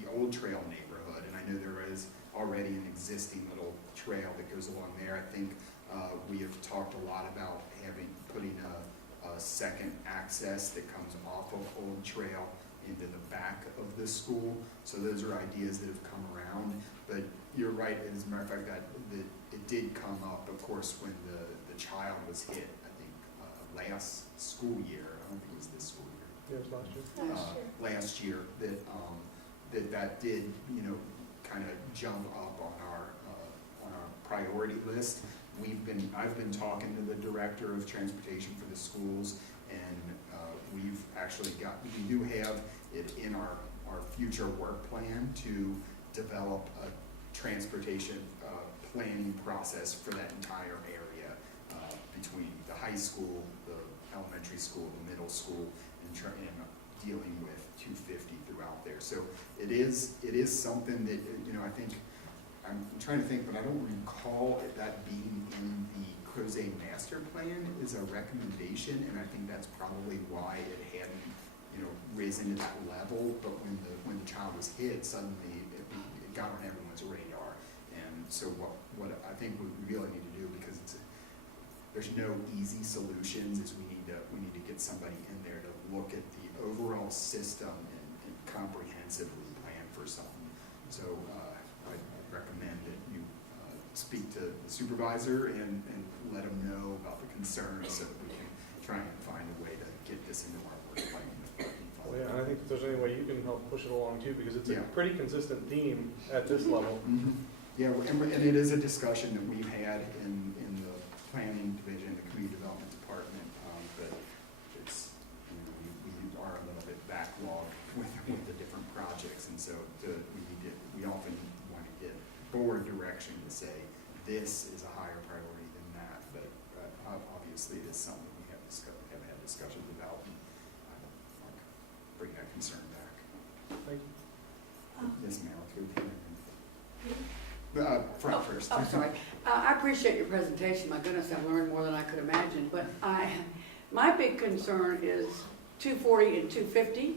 the Old Trail neighborhood, and I know there is already an existing little trail that goes along there. I think we have talked a lot about putting a second access that comes off of Old Trail into the back of the school. So those are ideas that have come around. But you're right, as a matter of fact, that it did come up, of course, when the child was hit, I think, last school year. I don't think it was this school year. Yeah, it was last year. Last year, that did, kind of jump up on our priority list. I've been talking to the director of transportation for the schools, and we've actually we do have it in our future work plan to develop a transportation planning process for that entire area between the high school, the elementary school, the middle school, and dealing with 250 throughout there. So it is something that, I think, I'm trying to think, but I don't recall that being in the Crozet master plan is a recommendation, and I think that's probably why it hadn't, risen to that level. But when the child was hit, suddenly it got on everyone's radar. And so what I think we really need to do, because there's no easy solutions, is we need to get somebody in there to look at the overall system and comprehensively plan for something. So I recommend that you speak to the supervisor and let them know about the concerns, so that we can try and find a way to get this into our work plan. Well, yeah, and I think if there's any way you can help push it along too, because it's a Yeah. pretty consistent theme at this level. Mm-hmm. Yeah, and it is a discussion that we've had in the planning division, the community development department, but it's, we are a little bit backlogged with the different projects, and so we often want to get board direction to say this is a higher priority than that, but obviously it is something we have had discussions about, and I'll bring that concern back. Thank you. Yes, ma'am, through front first. I'm sorry. I appreciate your presentation. My goodness, I've learned more than I could imagine. But my big concern is 240 and 250.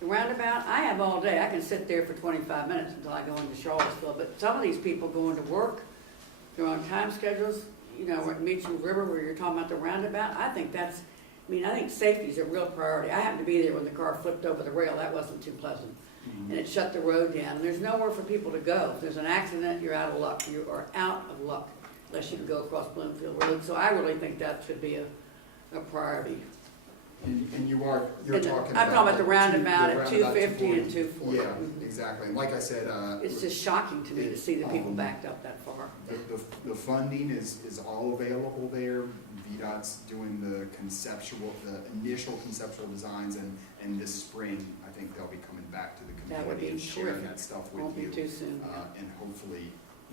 The roundabout, I have all day. I can sit there for 25 minutes until I go into Charlottesville. But some of these people going to work, they're on time schedules, at Mitchell River where you're talking about the roundabout. I think I think safety is a real priority. I happened to be there when the car flipped over the rail. That wasn't too pleasant. And it shut the road down. And there's nowhere for people to go. If there's an accident, you're out of luck. You are out of luck unless you can go across Bloomfield Road. So I really think that should be a priority. And you're talking about... I'm talking about the roundabout at 250 and 240. Yeah, exactly. And like I said... it's just shocking to me to see the people backed up that far. The funding is all available there. VDOT's doing the initial conceptual designs, and this spring, I think they'll be coming back to the community and sharing that stuff with you. Won't be too soon. And hopefully,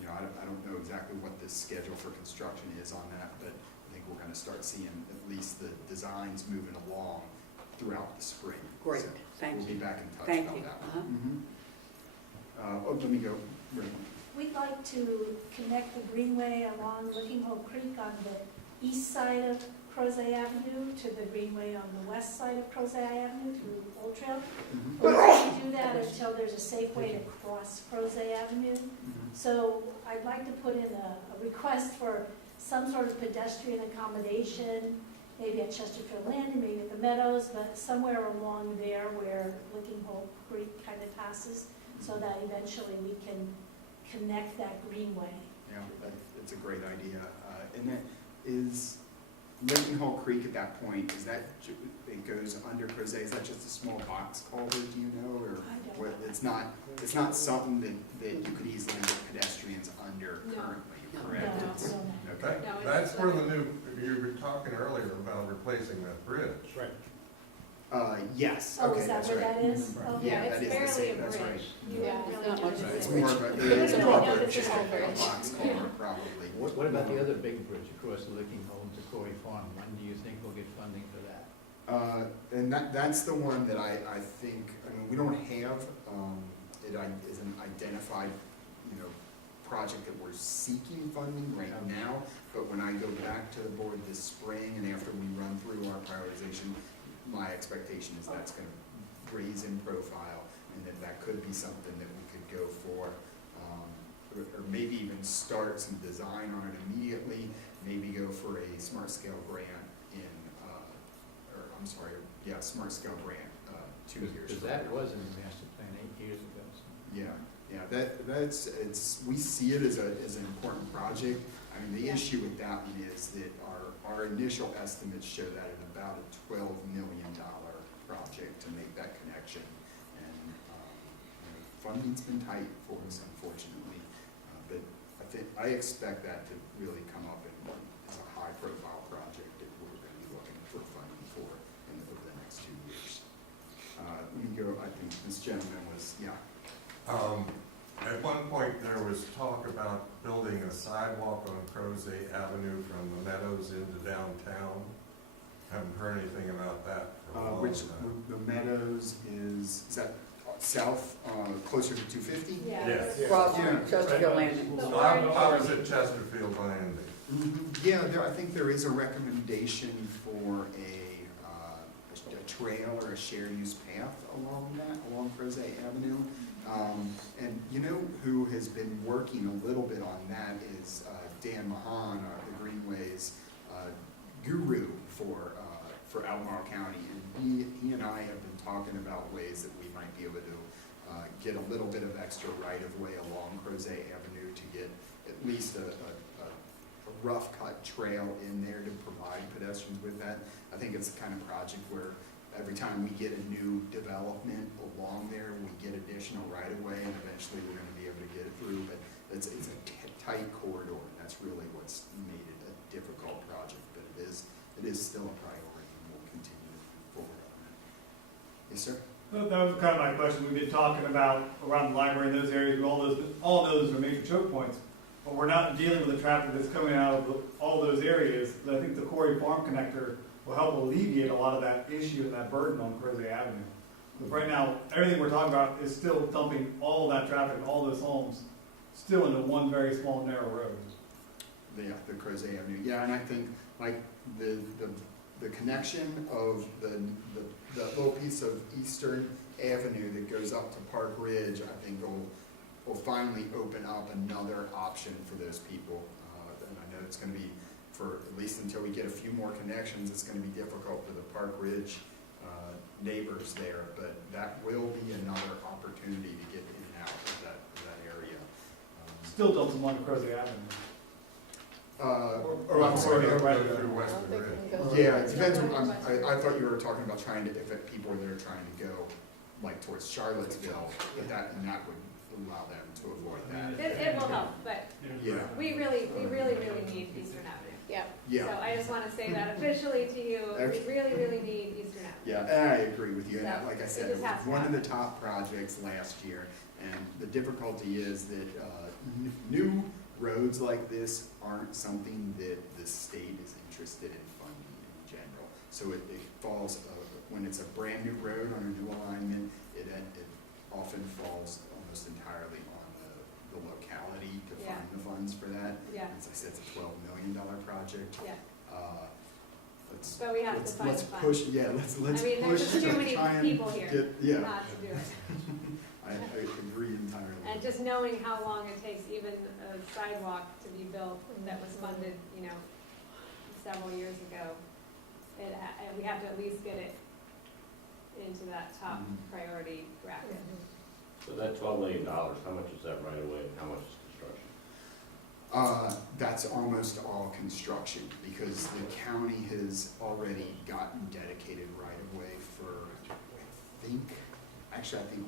I don't know exactly what the schedule for construction is on that, but I think we're going to start seeing at least the designs moving along throughout the spring. Great, So thank you. We'll be back in touch Thank about you. that one. Let me go. We'd like to connect the Greenway along Licking Hole Creek on the east side of Crozet Avenue to the Greenway on the west side of Crozet Avenue through Old Trail. We're going to do that until there's a safe way to cross Crozet Avenue. So I'd like to put in a request for some sort of pedestrian accommodation, maybe at Chesterfield Landing, maybe at the Meadows, but somewhere along there where Licking Hole Creek kind of passes, so that eventually we can connect that greenway. Yeah, it's a great idea. And that is, Licking Hole Creek at that point, is that, it goes under Crozet, is that just a small box culvert, do you know, or? I don't What, know. it's not something that you could easily get pedestrians under No. currently, No. correct? No, It's- no. Okay. No, it's That's just where like- the new, you were talking earlier about replacing that bridge. Right. Yes, Oh, okay, is that that's where right. that is? Right. Oh, Yeah, Yeah, that it's is the barely same, a that's right. bridge. You Yeah, wouldn't it's really not much notice of a It's it. more of a, You it's wouldn't a really culvert, notice just it's a a bridge. box culvert, probably. What about the other big bridge across the Licking Hole into Corey Farm? When do you think we'll get funding for that? And that's the one that I think, I mean, we don't have, is an identified, project that we're seeking funding right now, but when I go back to the board this spring and after we run through our prioritization, my expectation is that's gonna raise in profile, and that could be something that we could go for, or maybe even start some design on it immediately, maybe go for a smart scale grant in, smart scale grant, 2 years. Because from that now. was in the master plan 8 years ago. So. Yeah, we see it as an important project. I mean, the Yeah. issue with that one is that our initial estimates show that at about a $12 million project to make that connection. And, funding's been tight for us, unfortunately. But I expect that to really come up as a high profile project that we're gonna be looking for funding for over the next 2 years. Let me go, I think this gentleman was, At one point, there was talk about building a sidewalk on Crozet Avenue from the Meadows into downtown. Haven't heard anything about that for a long which, time. the Meadows is that south, closer to 250? Yeah. Yes. Cross Yeah. Chesterfield Landing. The Opposite Chesterfield Landing. Yeah, I think there is a recommendation for a trail or a shared use path along Crozet Avenue. And you know who has been working a little bit on that is Dan Mahan, the Greenways guru for Albemarle County. And he and I have been talking about ways that we might be able to get a little bit of extra right-of-way along Crozet Avenue to get at least a rough cut trail in there to provide pedestrians with that. I think it's the kind of project where every time we get a new development along there, we get additional right-of-way, and eventually we're gonna be able to get it through, but it's a tight corridor, and that's really what's made it a difficult project, but it is still a priority, and we'll continue to move forward on that. Yes, sir? That was kind of my question. We've been talking about around the library in those areas, all those are major choke points. But we're not dealing with the traffic that's coming out of all those areas. I think the Corey Farm connector will help alleviate a lot of that issue and that burden on Crozet Avenue. But right now, everything we're talking about is still dumping all that traffic, all those homes, still into one very small narrow road. The Crozet Avenue, yeah, and I think like the connection of the little piece of Eastern Avenue that goes up to Park Ridge, I think will finally open up another option for those people. And I know it's gonna be, for at least until we get a few more connections, it's gonna be difficult for the Park Ridge neighbors there, but that will be another opportunity to get in and out of that area. Still dumps them onto Crozet Avenue. I'm sorry, Or right Go there. through Western Ridge. yeah, it depends, I thought you were talking about if people were there trying to go like towards Charlottesville, and that would allow them to avoid that. It will help, but Yeah, we really need Eastern Avenue. Yep. So yeah, I just want to say that officially to you, we really need Eastern Avenue. yeah, and I agree with you, and So, like I it said, just it has was to one of the happen. top projects last year, and the difficulty is that new roads like this aren't something that the state is interested in funding in general. So it falls, when it's a brand new road on a new alignment, it often falls almost entirely on the locality to Yeah. find the funds for that. Yeah, As I said, it's a $12 million project. yeah. But we have to find Let's the funds. push, yeah, let's I mean, push there's just too to many try and people here get, yeah, not to do it. I agree entirely. And just knowing how long it takes even a sidewalk to be built that was funded, several years ago, we have to at least get it into that top Mhm. priority bracket. So that $12 million, how much is that right away and how much is construction? That's almost all construction, because the county has already gotten dedicated right-of-way for, I think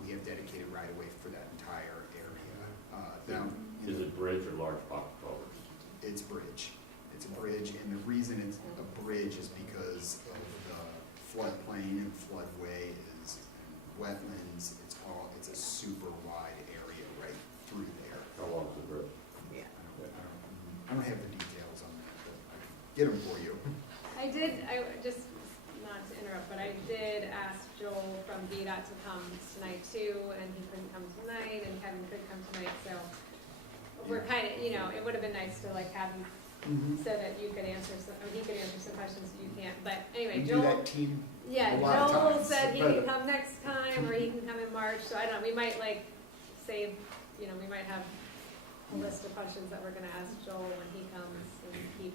we have dedicated right-of-way for that entire area. Now, Is it bridge or large box culverts? it's bridge. It's a bridge, and the reason it's a bridge is because of the floodplain and floodway is, and wetlands, it's a super wide area right through there. How long is the bridge? I don't have the details on that, but I can get them for you. I just, not to interrupt, but I did ask Joel from VDOT to come tonight too, and he couldn't come tonight, and Kevin could come tonight, so we're kind of, you know, it would have been nice to like have you, so that you could answer some, or he could answer some questions you can't, but anyway, We do Joel. that team Yeah, a lot of Joel times, said he but- can come next time, or he can come in March, so I don't know, we might like save, you know, we might have a list of questions that we're gonna ask Joel when he comes and keep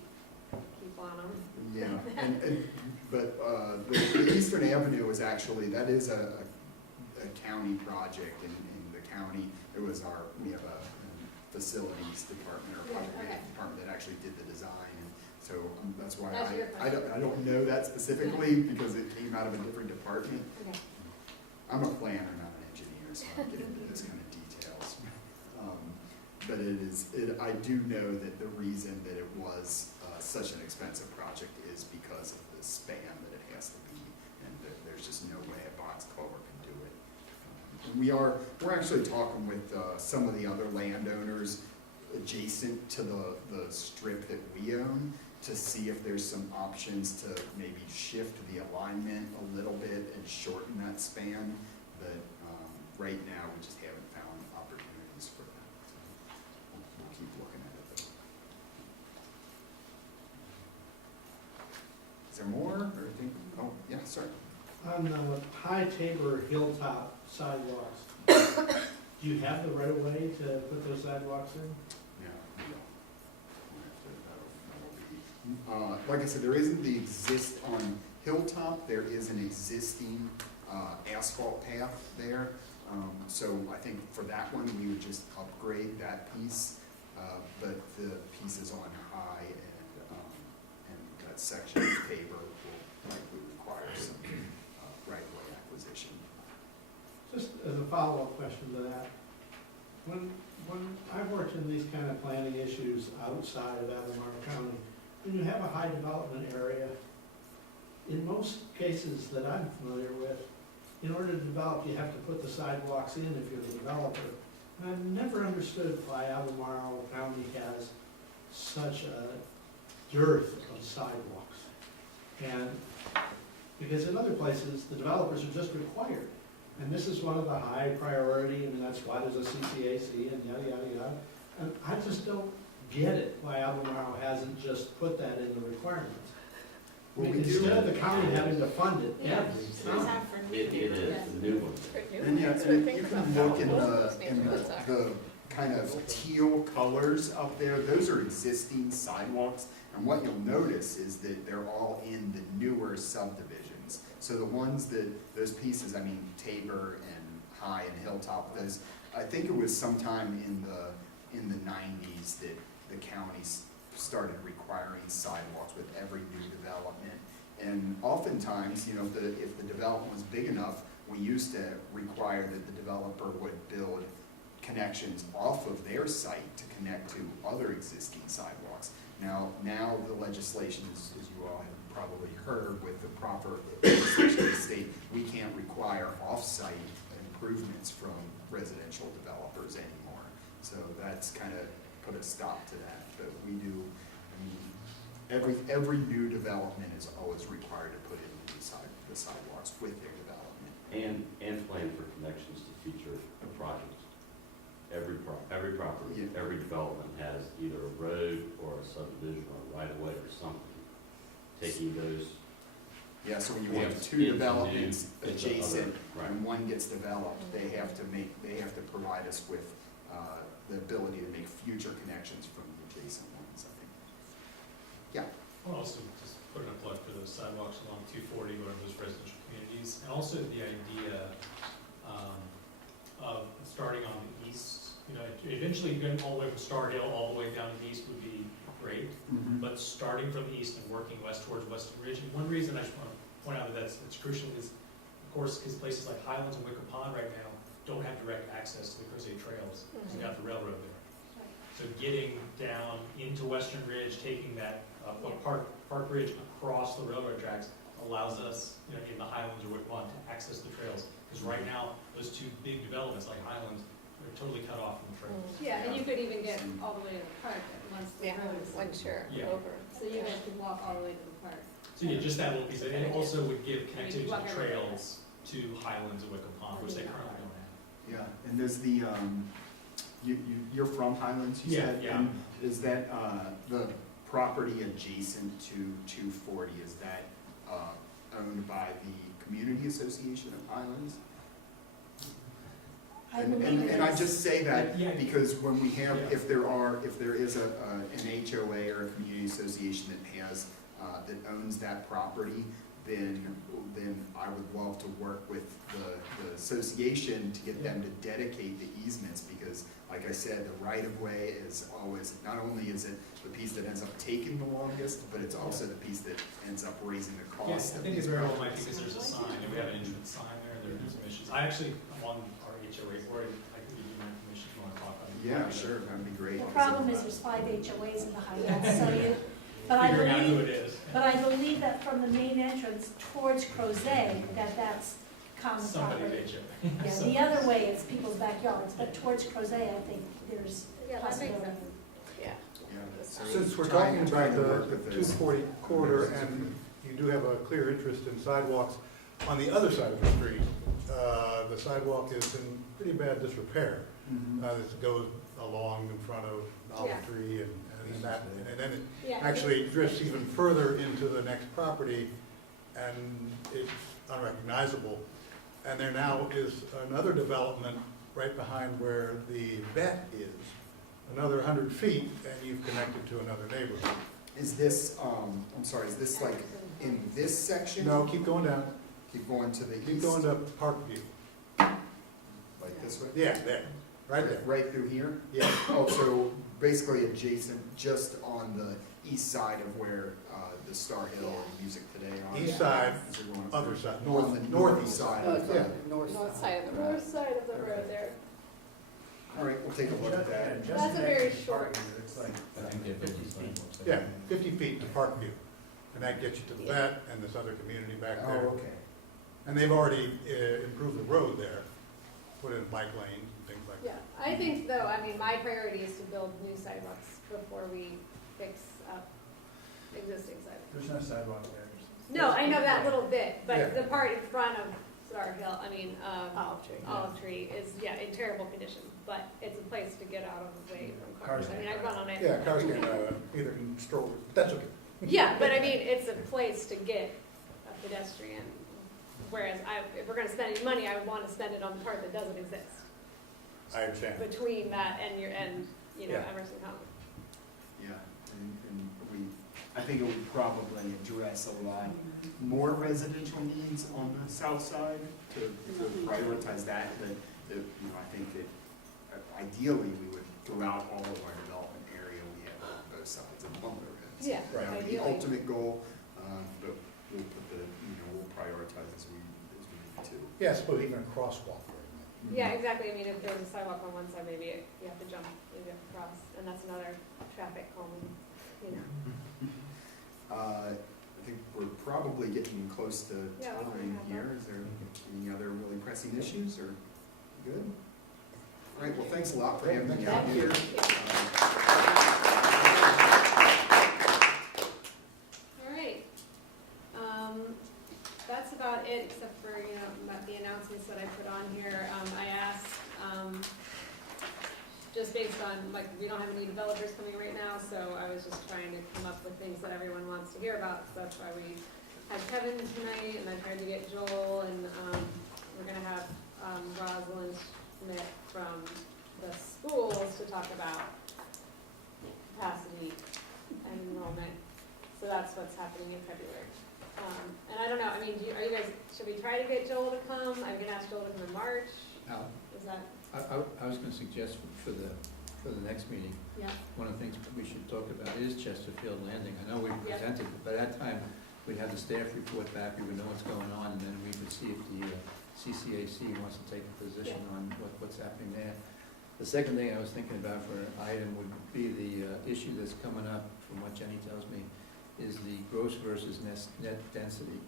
on them. Yeah, but the Eastern Avenue is actually, that is a county project in the county. We have a facilities department or Yeah, project okay. management department that actually did the design. And so that's why That's your I don't know that specifically because it came out of a different department. Okay. I'm a planner, not an engineer, so I don't get into this kind of details. But I do know that the reason that it was such an expensive project is because of the span that it has to be, and there's just no way a box culvert can do it. We're actually talking with some of the other landowners adjacent to the strip that we own to see if there's some options to maybe shift the alignment a little bit and shorten that span, but right now we just haven't found opportunities for that. So we'll keep looking at it though. Is there more, or think, oh, yeah, sorry. On the High Tabor Hilltop sidewalks, do you have the right of way to put those sidewalks in? Yeah, like I said, there isn't on Hilltop, there is an existing asphalt path there. So I think for that one, we would just upgrade that piece, but the pieces on High and that section of Tabor will likely require some right-of-way acquisition. Just as a follow-up question to that, when I've worked in these kind of planning issues outside of Albemarle County, when you have a high development area, in most cases that I'm familiar with, in order to develop, you have to put the sidewalks in if you're the developer. And I've never understood why Albemarle County has such a dearth of sidewalks. And because in other places, the developers are just required. And this is one of the high priority, and that's why there's a CCAC and yada, yada, yada. And I just don't get it, why Albemarle hasn't just put that in the requirements. I Well, mean, we do. instead of the county having to fund it, Yeah. every time. It is, the new one. And yeah, and you can look in the kind of teal colors up there, those are existing sidewalks. And what you'll notice is that they're all in the newer subdivisions. So the ones those pieces, I mean, Tabor and High and Hilltop, those, I think it was sometime in the 90s that the counties started requiring sidewalks with every new development. And oftentimes, you know, if the development was big enough, we used to require that the developer would build connections off of their site to connect to other existing sidewalks. Now the legislation, as you all have probably heard, with the proper legislation of the state, we can't require off-site improvements from residential developers anymore. So that's kind of put a stop to that. But we do, I mean, every new development is always required to put in the sidewalks with their development. And plan for connections to future projects. Every property, Yeah. every development has either a road or a subdivision or a right of way or something. Taking those. Yeah, so when you Yeah, have two into developments new- into adjacent, other- right. and one gets developed, they have to provide us with the ability to make future connections from the adjacent ones, I think. Yeah. Well, also just putting a plug for those sidewalks along 240 or those residential communities, and also the idea of starting on the east You know, eventually going all the way from Star Hill all the way down east would be great, Mhm. but starting from the east and working west towards Western Ridge. And one reason I just want to point out that that's crucial is, of course, because places like Highlands and Wicker Pond right now don't have direct access to the Crozet trails. You've got the railroad there. So getting down into Western Ridge, taking that Park Ridge across the railroad tracks allows us, you know, in the Highlands or Wicker Pond to access the trails. Because right now, those two big developments like Highlands are totally cut off from the trails. Yeah, and you could even get all the way to the park once the Yeah, road is once you're Yeah. over. So you guys could walk all the way to the park. So yeah, just that little piece, and it also would give connectivity to walk the everywhere. trails to Highlands and Wickham Pond, which they currently don't have. Yeah, and there's the, you're from Highlands, you Yeah, said? yeah. And is that, the property adjacent to 240, is that owned by the Community Association of Highlands? I And believe it I is. just say that Yeah. because when we have, Yeah. if there is an HOA or a community association that has, that owns that property, then I would love to work with the association to get them to dedicate the easements, because like I said, the right of way is always, not only is it the piece that ends up taking the longest, but it's also the piece that ends up raising the Yeah, I cost of think these it's very well might be projects. because there's a sign, and we have an entrance sign there's some issues. I actually, am on our HOA board, I can give you more information if you want to talk on it. Yeah, sure, that'd be great. The problem is there's 5 HOAs in the Highlands, so you, but I Figuring out who believe, it is. but I believe that from the main entrance towards Crozet, that's common Somebody's property. HOA. Yeah, So- the other way, it's people's backyards, but towards Crozet, I think there's Yeah, that makes possibility. sense. Yeah. Yeah. Since we're Trying- talking trying about to work the with those. 240 corridor, and you do have a clear interest in sidewalks, on the other side of the street, the sidewalk is in pretty bad disrepair. Mhm. This goes along in front of Olive Yeah. Tree and that, and then it Yeah. actually drifts even further into the next property, and it's unrecognizable. And there now is another development right behind where the vet is, another 100 feet, and you've connected to another neighborhood. Is this, I'm sorry, is this like in this section? No, keep going down, Keep going to the east? keep going to Parkview. Like this way? Yeah, there, right there. Right through here? Yeah, Oh, so basically adjacent, just on the east side of where the Star Hill and Music Today are? east side, As you're going up other there. side, On the northeast side of Yeah. the, North side of the road. North side of the road there. all right, we'll take a look at that. That's a very short. I think they're 50 sidewalks. yeah, 50 feet to Parkview. And that gets you to the vet and this other community back Oh, there. okay. And they've already improved the road there, put in bike lanes and things like that. Yeah, I think though, I mean, my priority is to build new sidewalks before we fix up existing sidewalks. There's no sidewalk there. No, I know that little bit, Yeah. but the part in front of Star Hill, I mean, Olive Tree. Olive Tree is, yeah, in terrible condition, but it's a place to get out of the way from cars. I mean, I've gone on it. Yeah, cars can either can stroll, but that's okay. Yeah, but I mean, it's a place to get a pedestrian, whereas if we're gonna spend any money, I would wanna spend it on the part that doesn't exist. I understand. Between that and you know, Yeah. Emerson Commons. Yeah, and I think it would probably address a lot more residential needs on the south side to prioritize that, but, you know, I think that ideally we would, throughout all of our development area, we have both sides of bumper roads. Yeah, That would be the ideally. ultimate goal, but we'll put we'll prioritize as we need to. Yeah, I suppose even a crosswalk. Yeah, exactly. I mean, if there's a sidewalk on one side, maybe you have to jump, maybe you have to cross, and that's another traffic calming, you know. I think we're probably getting close to Yeah, we can time have here. Is there any other really pressing issues, or good? All right, well, thanks a lot for having me out Thank here. All right. That's about it, except for, you know, the announcements that I put on here. I asked, just based on, like, we don't have any developers coming right now, so I was just trying to come up with things that everyone wants to hear about. So that's why we had Kevin tonight, and I tried to get Joel, and we're gonna have Rosalind Schmidt from the schools to talk about capacity and enrollment. So that's what's happening in February. And I don't know, I mean, are you guys, should we try to get Joel to come? I'm gonna ask Joel to come in March. No. Is that? I was gonna suggest for the next meeting, Yeah. one of the things we should talk about is Chesterfield Landing. I know we Yeah. presented, but by that time, we'd have the staff report back, we would know what's going on, and then we would see if the CCAC wants to take a position on what's happening there. The second thing I was thinking about for an item would be the issue that's coming up, from what Jenny tells me, is the gross versus net density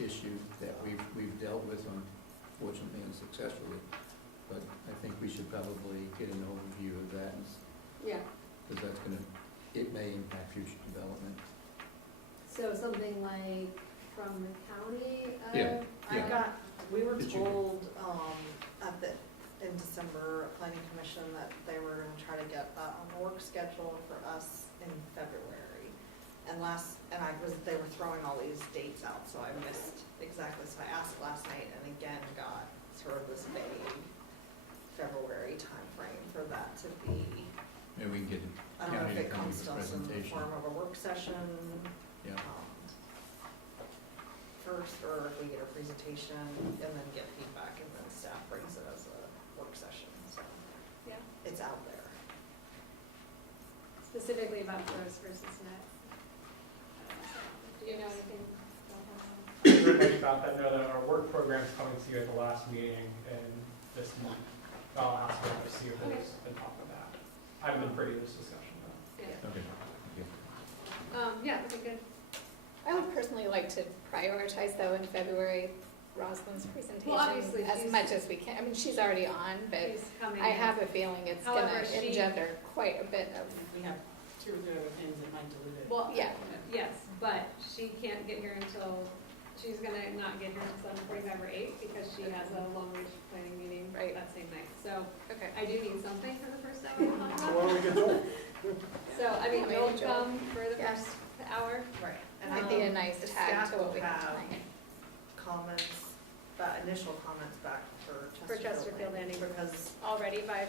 issue that we've dealt with, unfortunately unsuccessfully. But I think we should probably get an overview of that, Yeah, because that's gonna, it may impact future development. so something like from the county? Yeah. We were Did you- told, in December, planning commission, that they were gonna try to get that on the work schedule for us in February. And they were throwing all these dates out, so I missed exactly, so I asked last night and again got sort of this vague February timeframe for that to be, Maybe we can get I don't know county if to it come comes with to a us in the presentation. form of a work session. Yeah. First, or if we get a presentation and then get feedback and then staff brings it as a work session, so. Yeah. It's out there. Specifically about gross versus net. Do you know anything about that? I heard much about that. Know that our work program's coming to you at the last meeting in this month. I'll ask them to see if there's been talk of that. I haven't been privy to this discussion though. Yeah. Okay, thank you. Yeah, okay, good. I would personally like to prioritize though in February Rosalind's presentation. Well, obviously, as she's- much as we can. I mean, she's already on, but She's coming I in. have a feeling it's gonna However, she- engender quite a bit of. We have 2 or 3 other things that might dilute it. Well, Yeah. yes, but she can't get here until, she's gonna not get here until 7:45 or 8 because she has a long-range planning meeting Right. that same night. So Okay. I do need something for the first hour to talk about. Well, we could do it. So, I mean, Maybe you'll Joel. come for the Yeah. first hour. Right. And it'd be a nice the tag staff to what will we have have tonight. Comments, initial comments back for For Chesterfield Landing. Because Already by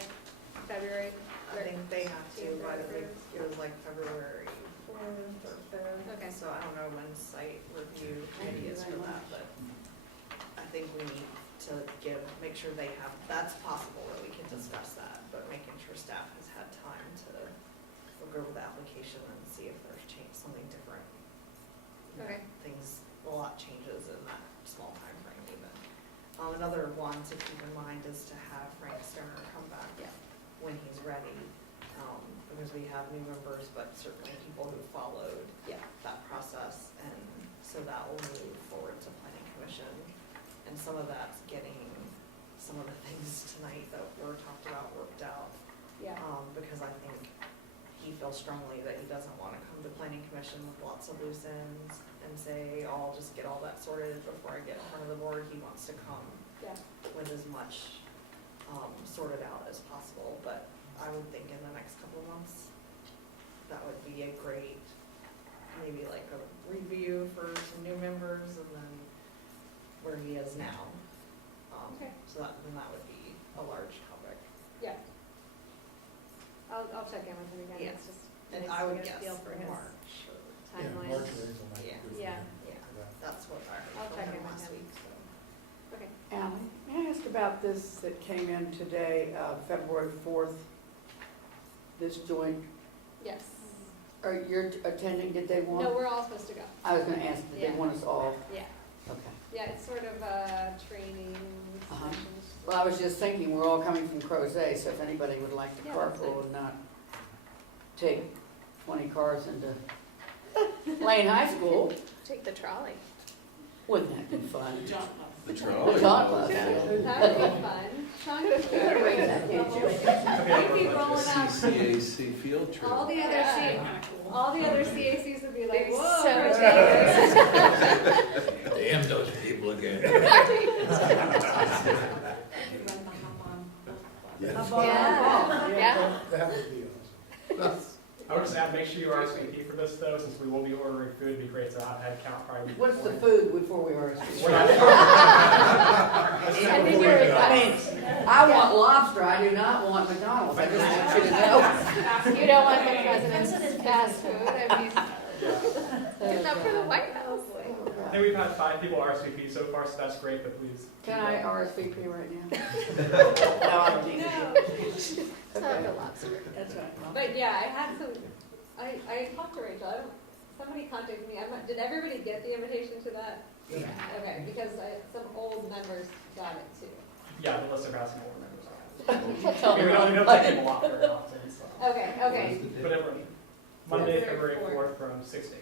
February I think they have to, by the week, it was like February 4th or 5th. Okay. So I don't know when site review committee is for that, but I think we need to make sure they have, that's possible that we can discuss that, but making sure staff has had time to look over the application and see if there's something different. You know, Okay. Things, a lot changes in that small time frame even. Another one to keep in mind is to have Frank Sterner come back when he's ready. Because we have new members, but certainly people who followed that process, and so that will move forward to planning commission. And some of that's getting some of the things tonight that were talked about worked out. Yeah. Because I think he feels strongly that he doesn't want to come to planning commission with lots of loose ends and say, oh, I'll just get all that sorted before I get in front of the board. He wants to come with as much sorted out as possible, but I would think in the next couple of months, that would be a great, maybe like a review for some new members and then where he is now. Okay. So then that would be a large topic. Yeah. I'll check in with him again. Yeah. It's just And nice I to would get a guess feel for his March or, timeline. March or April might be Yeah. good for Yeah. me. yeah, that's what I I'll heard check from in him with last him. week, so. Okay. Alan, may I ask about this that came in today, February 4th, this joint, Yes. are you attending, did they want? No, we're all supposed to go. I was gonna ask, did they Yeah. want us all? Yeah. Okay. Yeah, it's sort of a training Uh-huh. session. Well, I was just thinking, we're all coming from Crozet, so if anybody would like to Yeah, that's carpool nice. and not take 20 cars into Lane High School, Take the trolley. wouldn't that be fun? The The trolley. Jaunt Club. That would be fun. Sean, you could arrange that, can't you? You'd be rolling out. CCAC field trip. All the other all the other CACs would be like, They're whoa. so Chris." Damn those people again. Yeah. That would be awesome. I would just add, make sure you RSVP for this though, since we will be ordering food, it'd be great to have head count probably. What's the food before we are? We're not- I mean, I want lobster, I do not want McDonald's, I just want you to know. You don't want the president's fast food, I mean, good enough for the White House. Oh, I think we've had 5 people RSVP so far, so that's great, but please. Can I RSVP right now? No, I'm teasing you. Talk Okay. a lot, sir. That's right. But yeah, I had some, I talked to Rachel, somebody contacted me, did everybody get the invitation to that? Yeah. Okay, because some old members got it too. Yeah, the list of asking board members. are Tell out. me We about don't it. take people off very often, so. Okay. But it Monday, February February 4th from 6 to 8.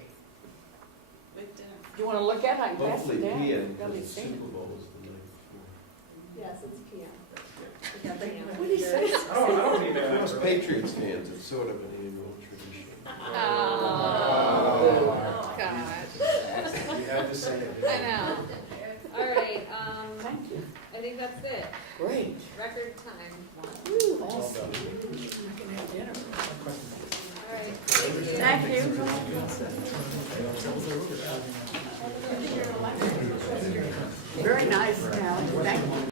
Do you wanna look at it? I can pass Hopefully it down. PM, That'll be because the seen. Super Bowl is the night before. Yes, it's PM. Yeah, they can- What do you say? I don't need that. Most Patriots fans, it's sort of an annual tradition. Oh, God. You had to say it. I know. All right, Thank you. I think that's it. Great. Record time. Woo, awesome. I can have dinner. All right, thank you. Thank you. Very nice, Callie. Thank you.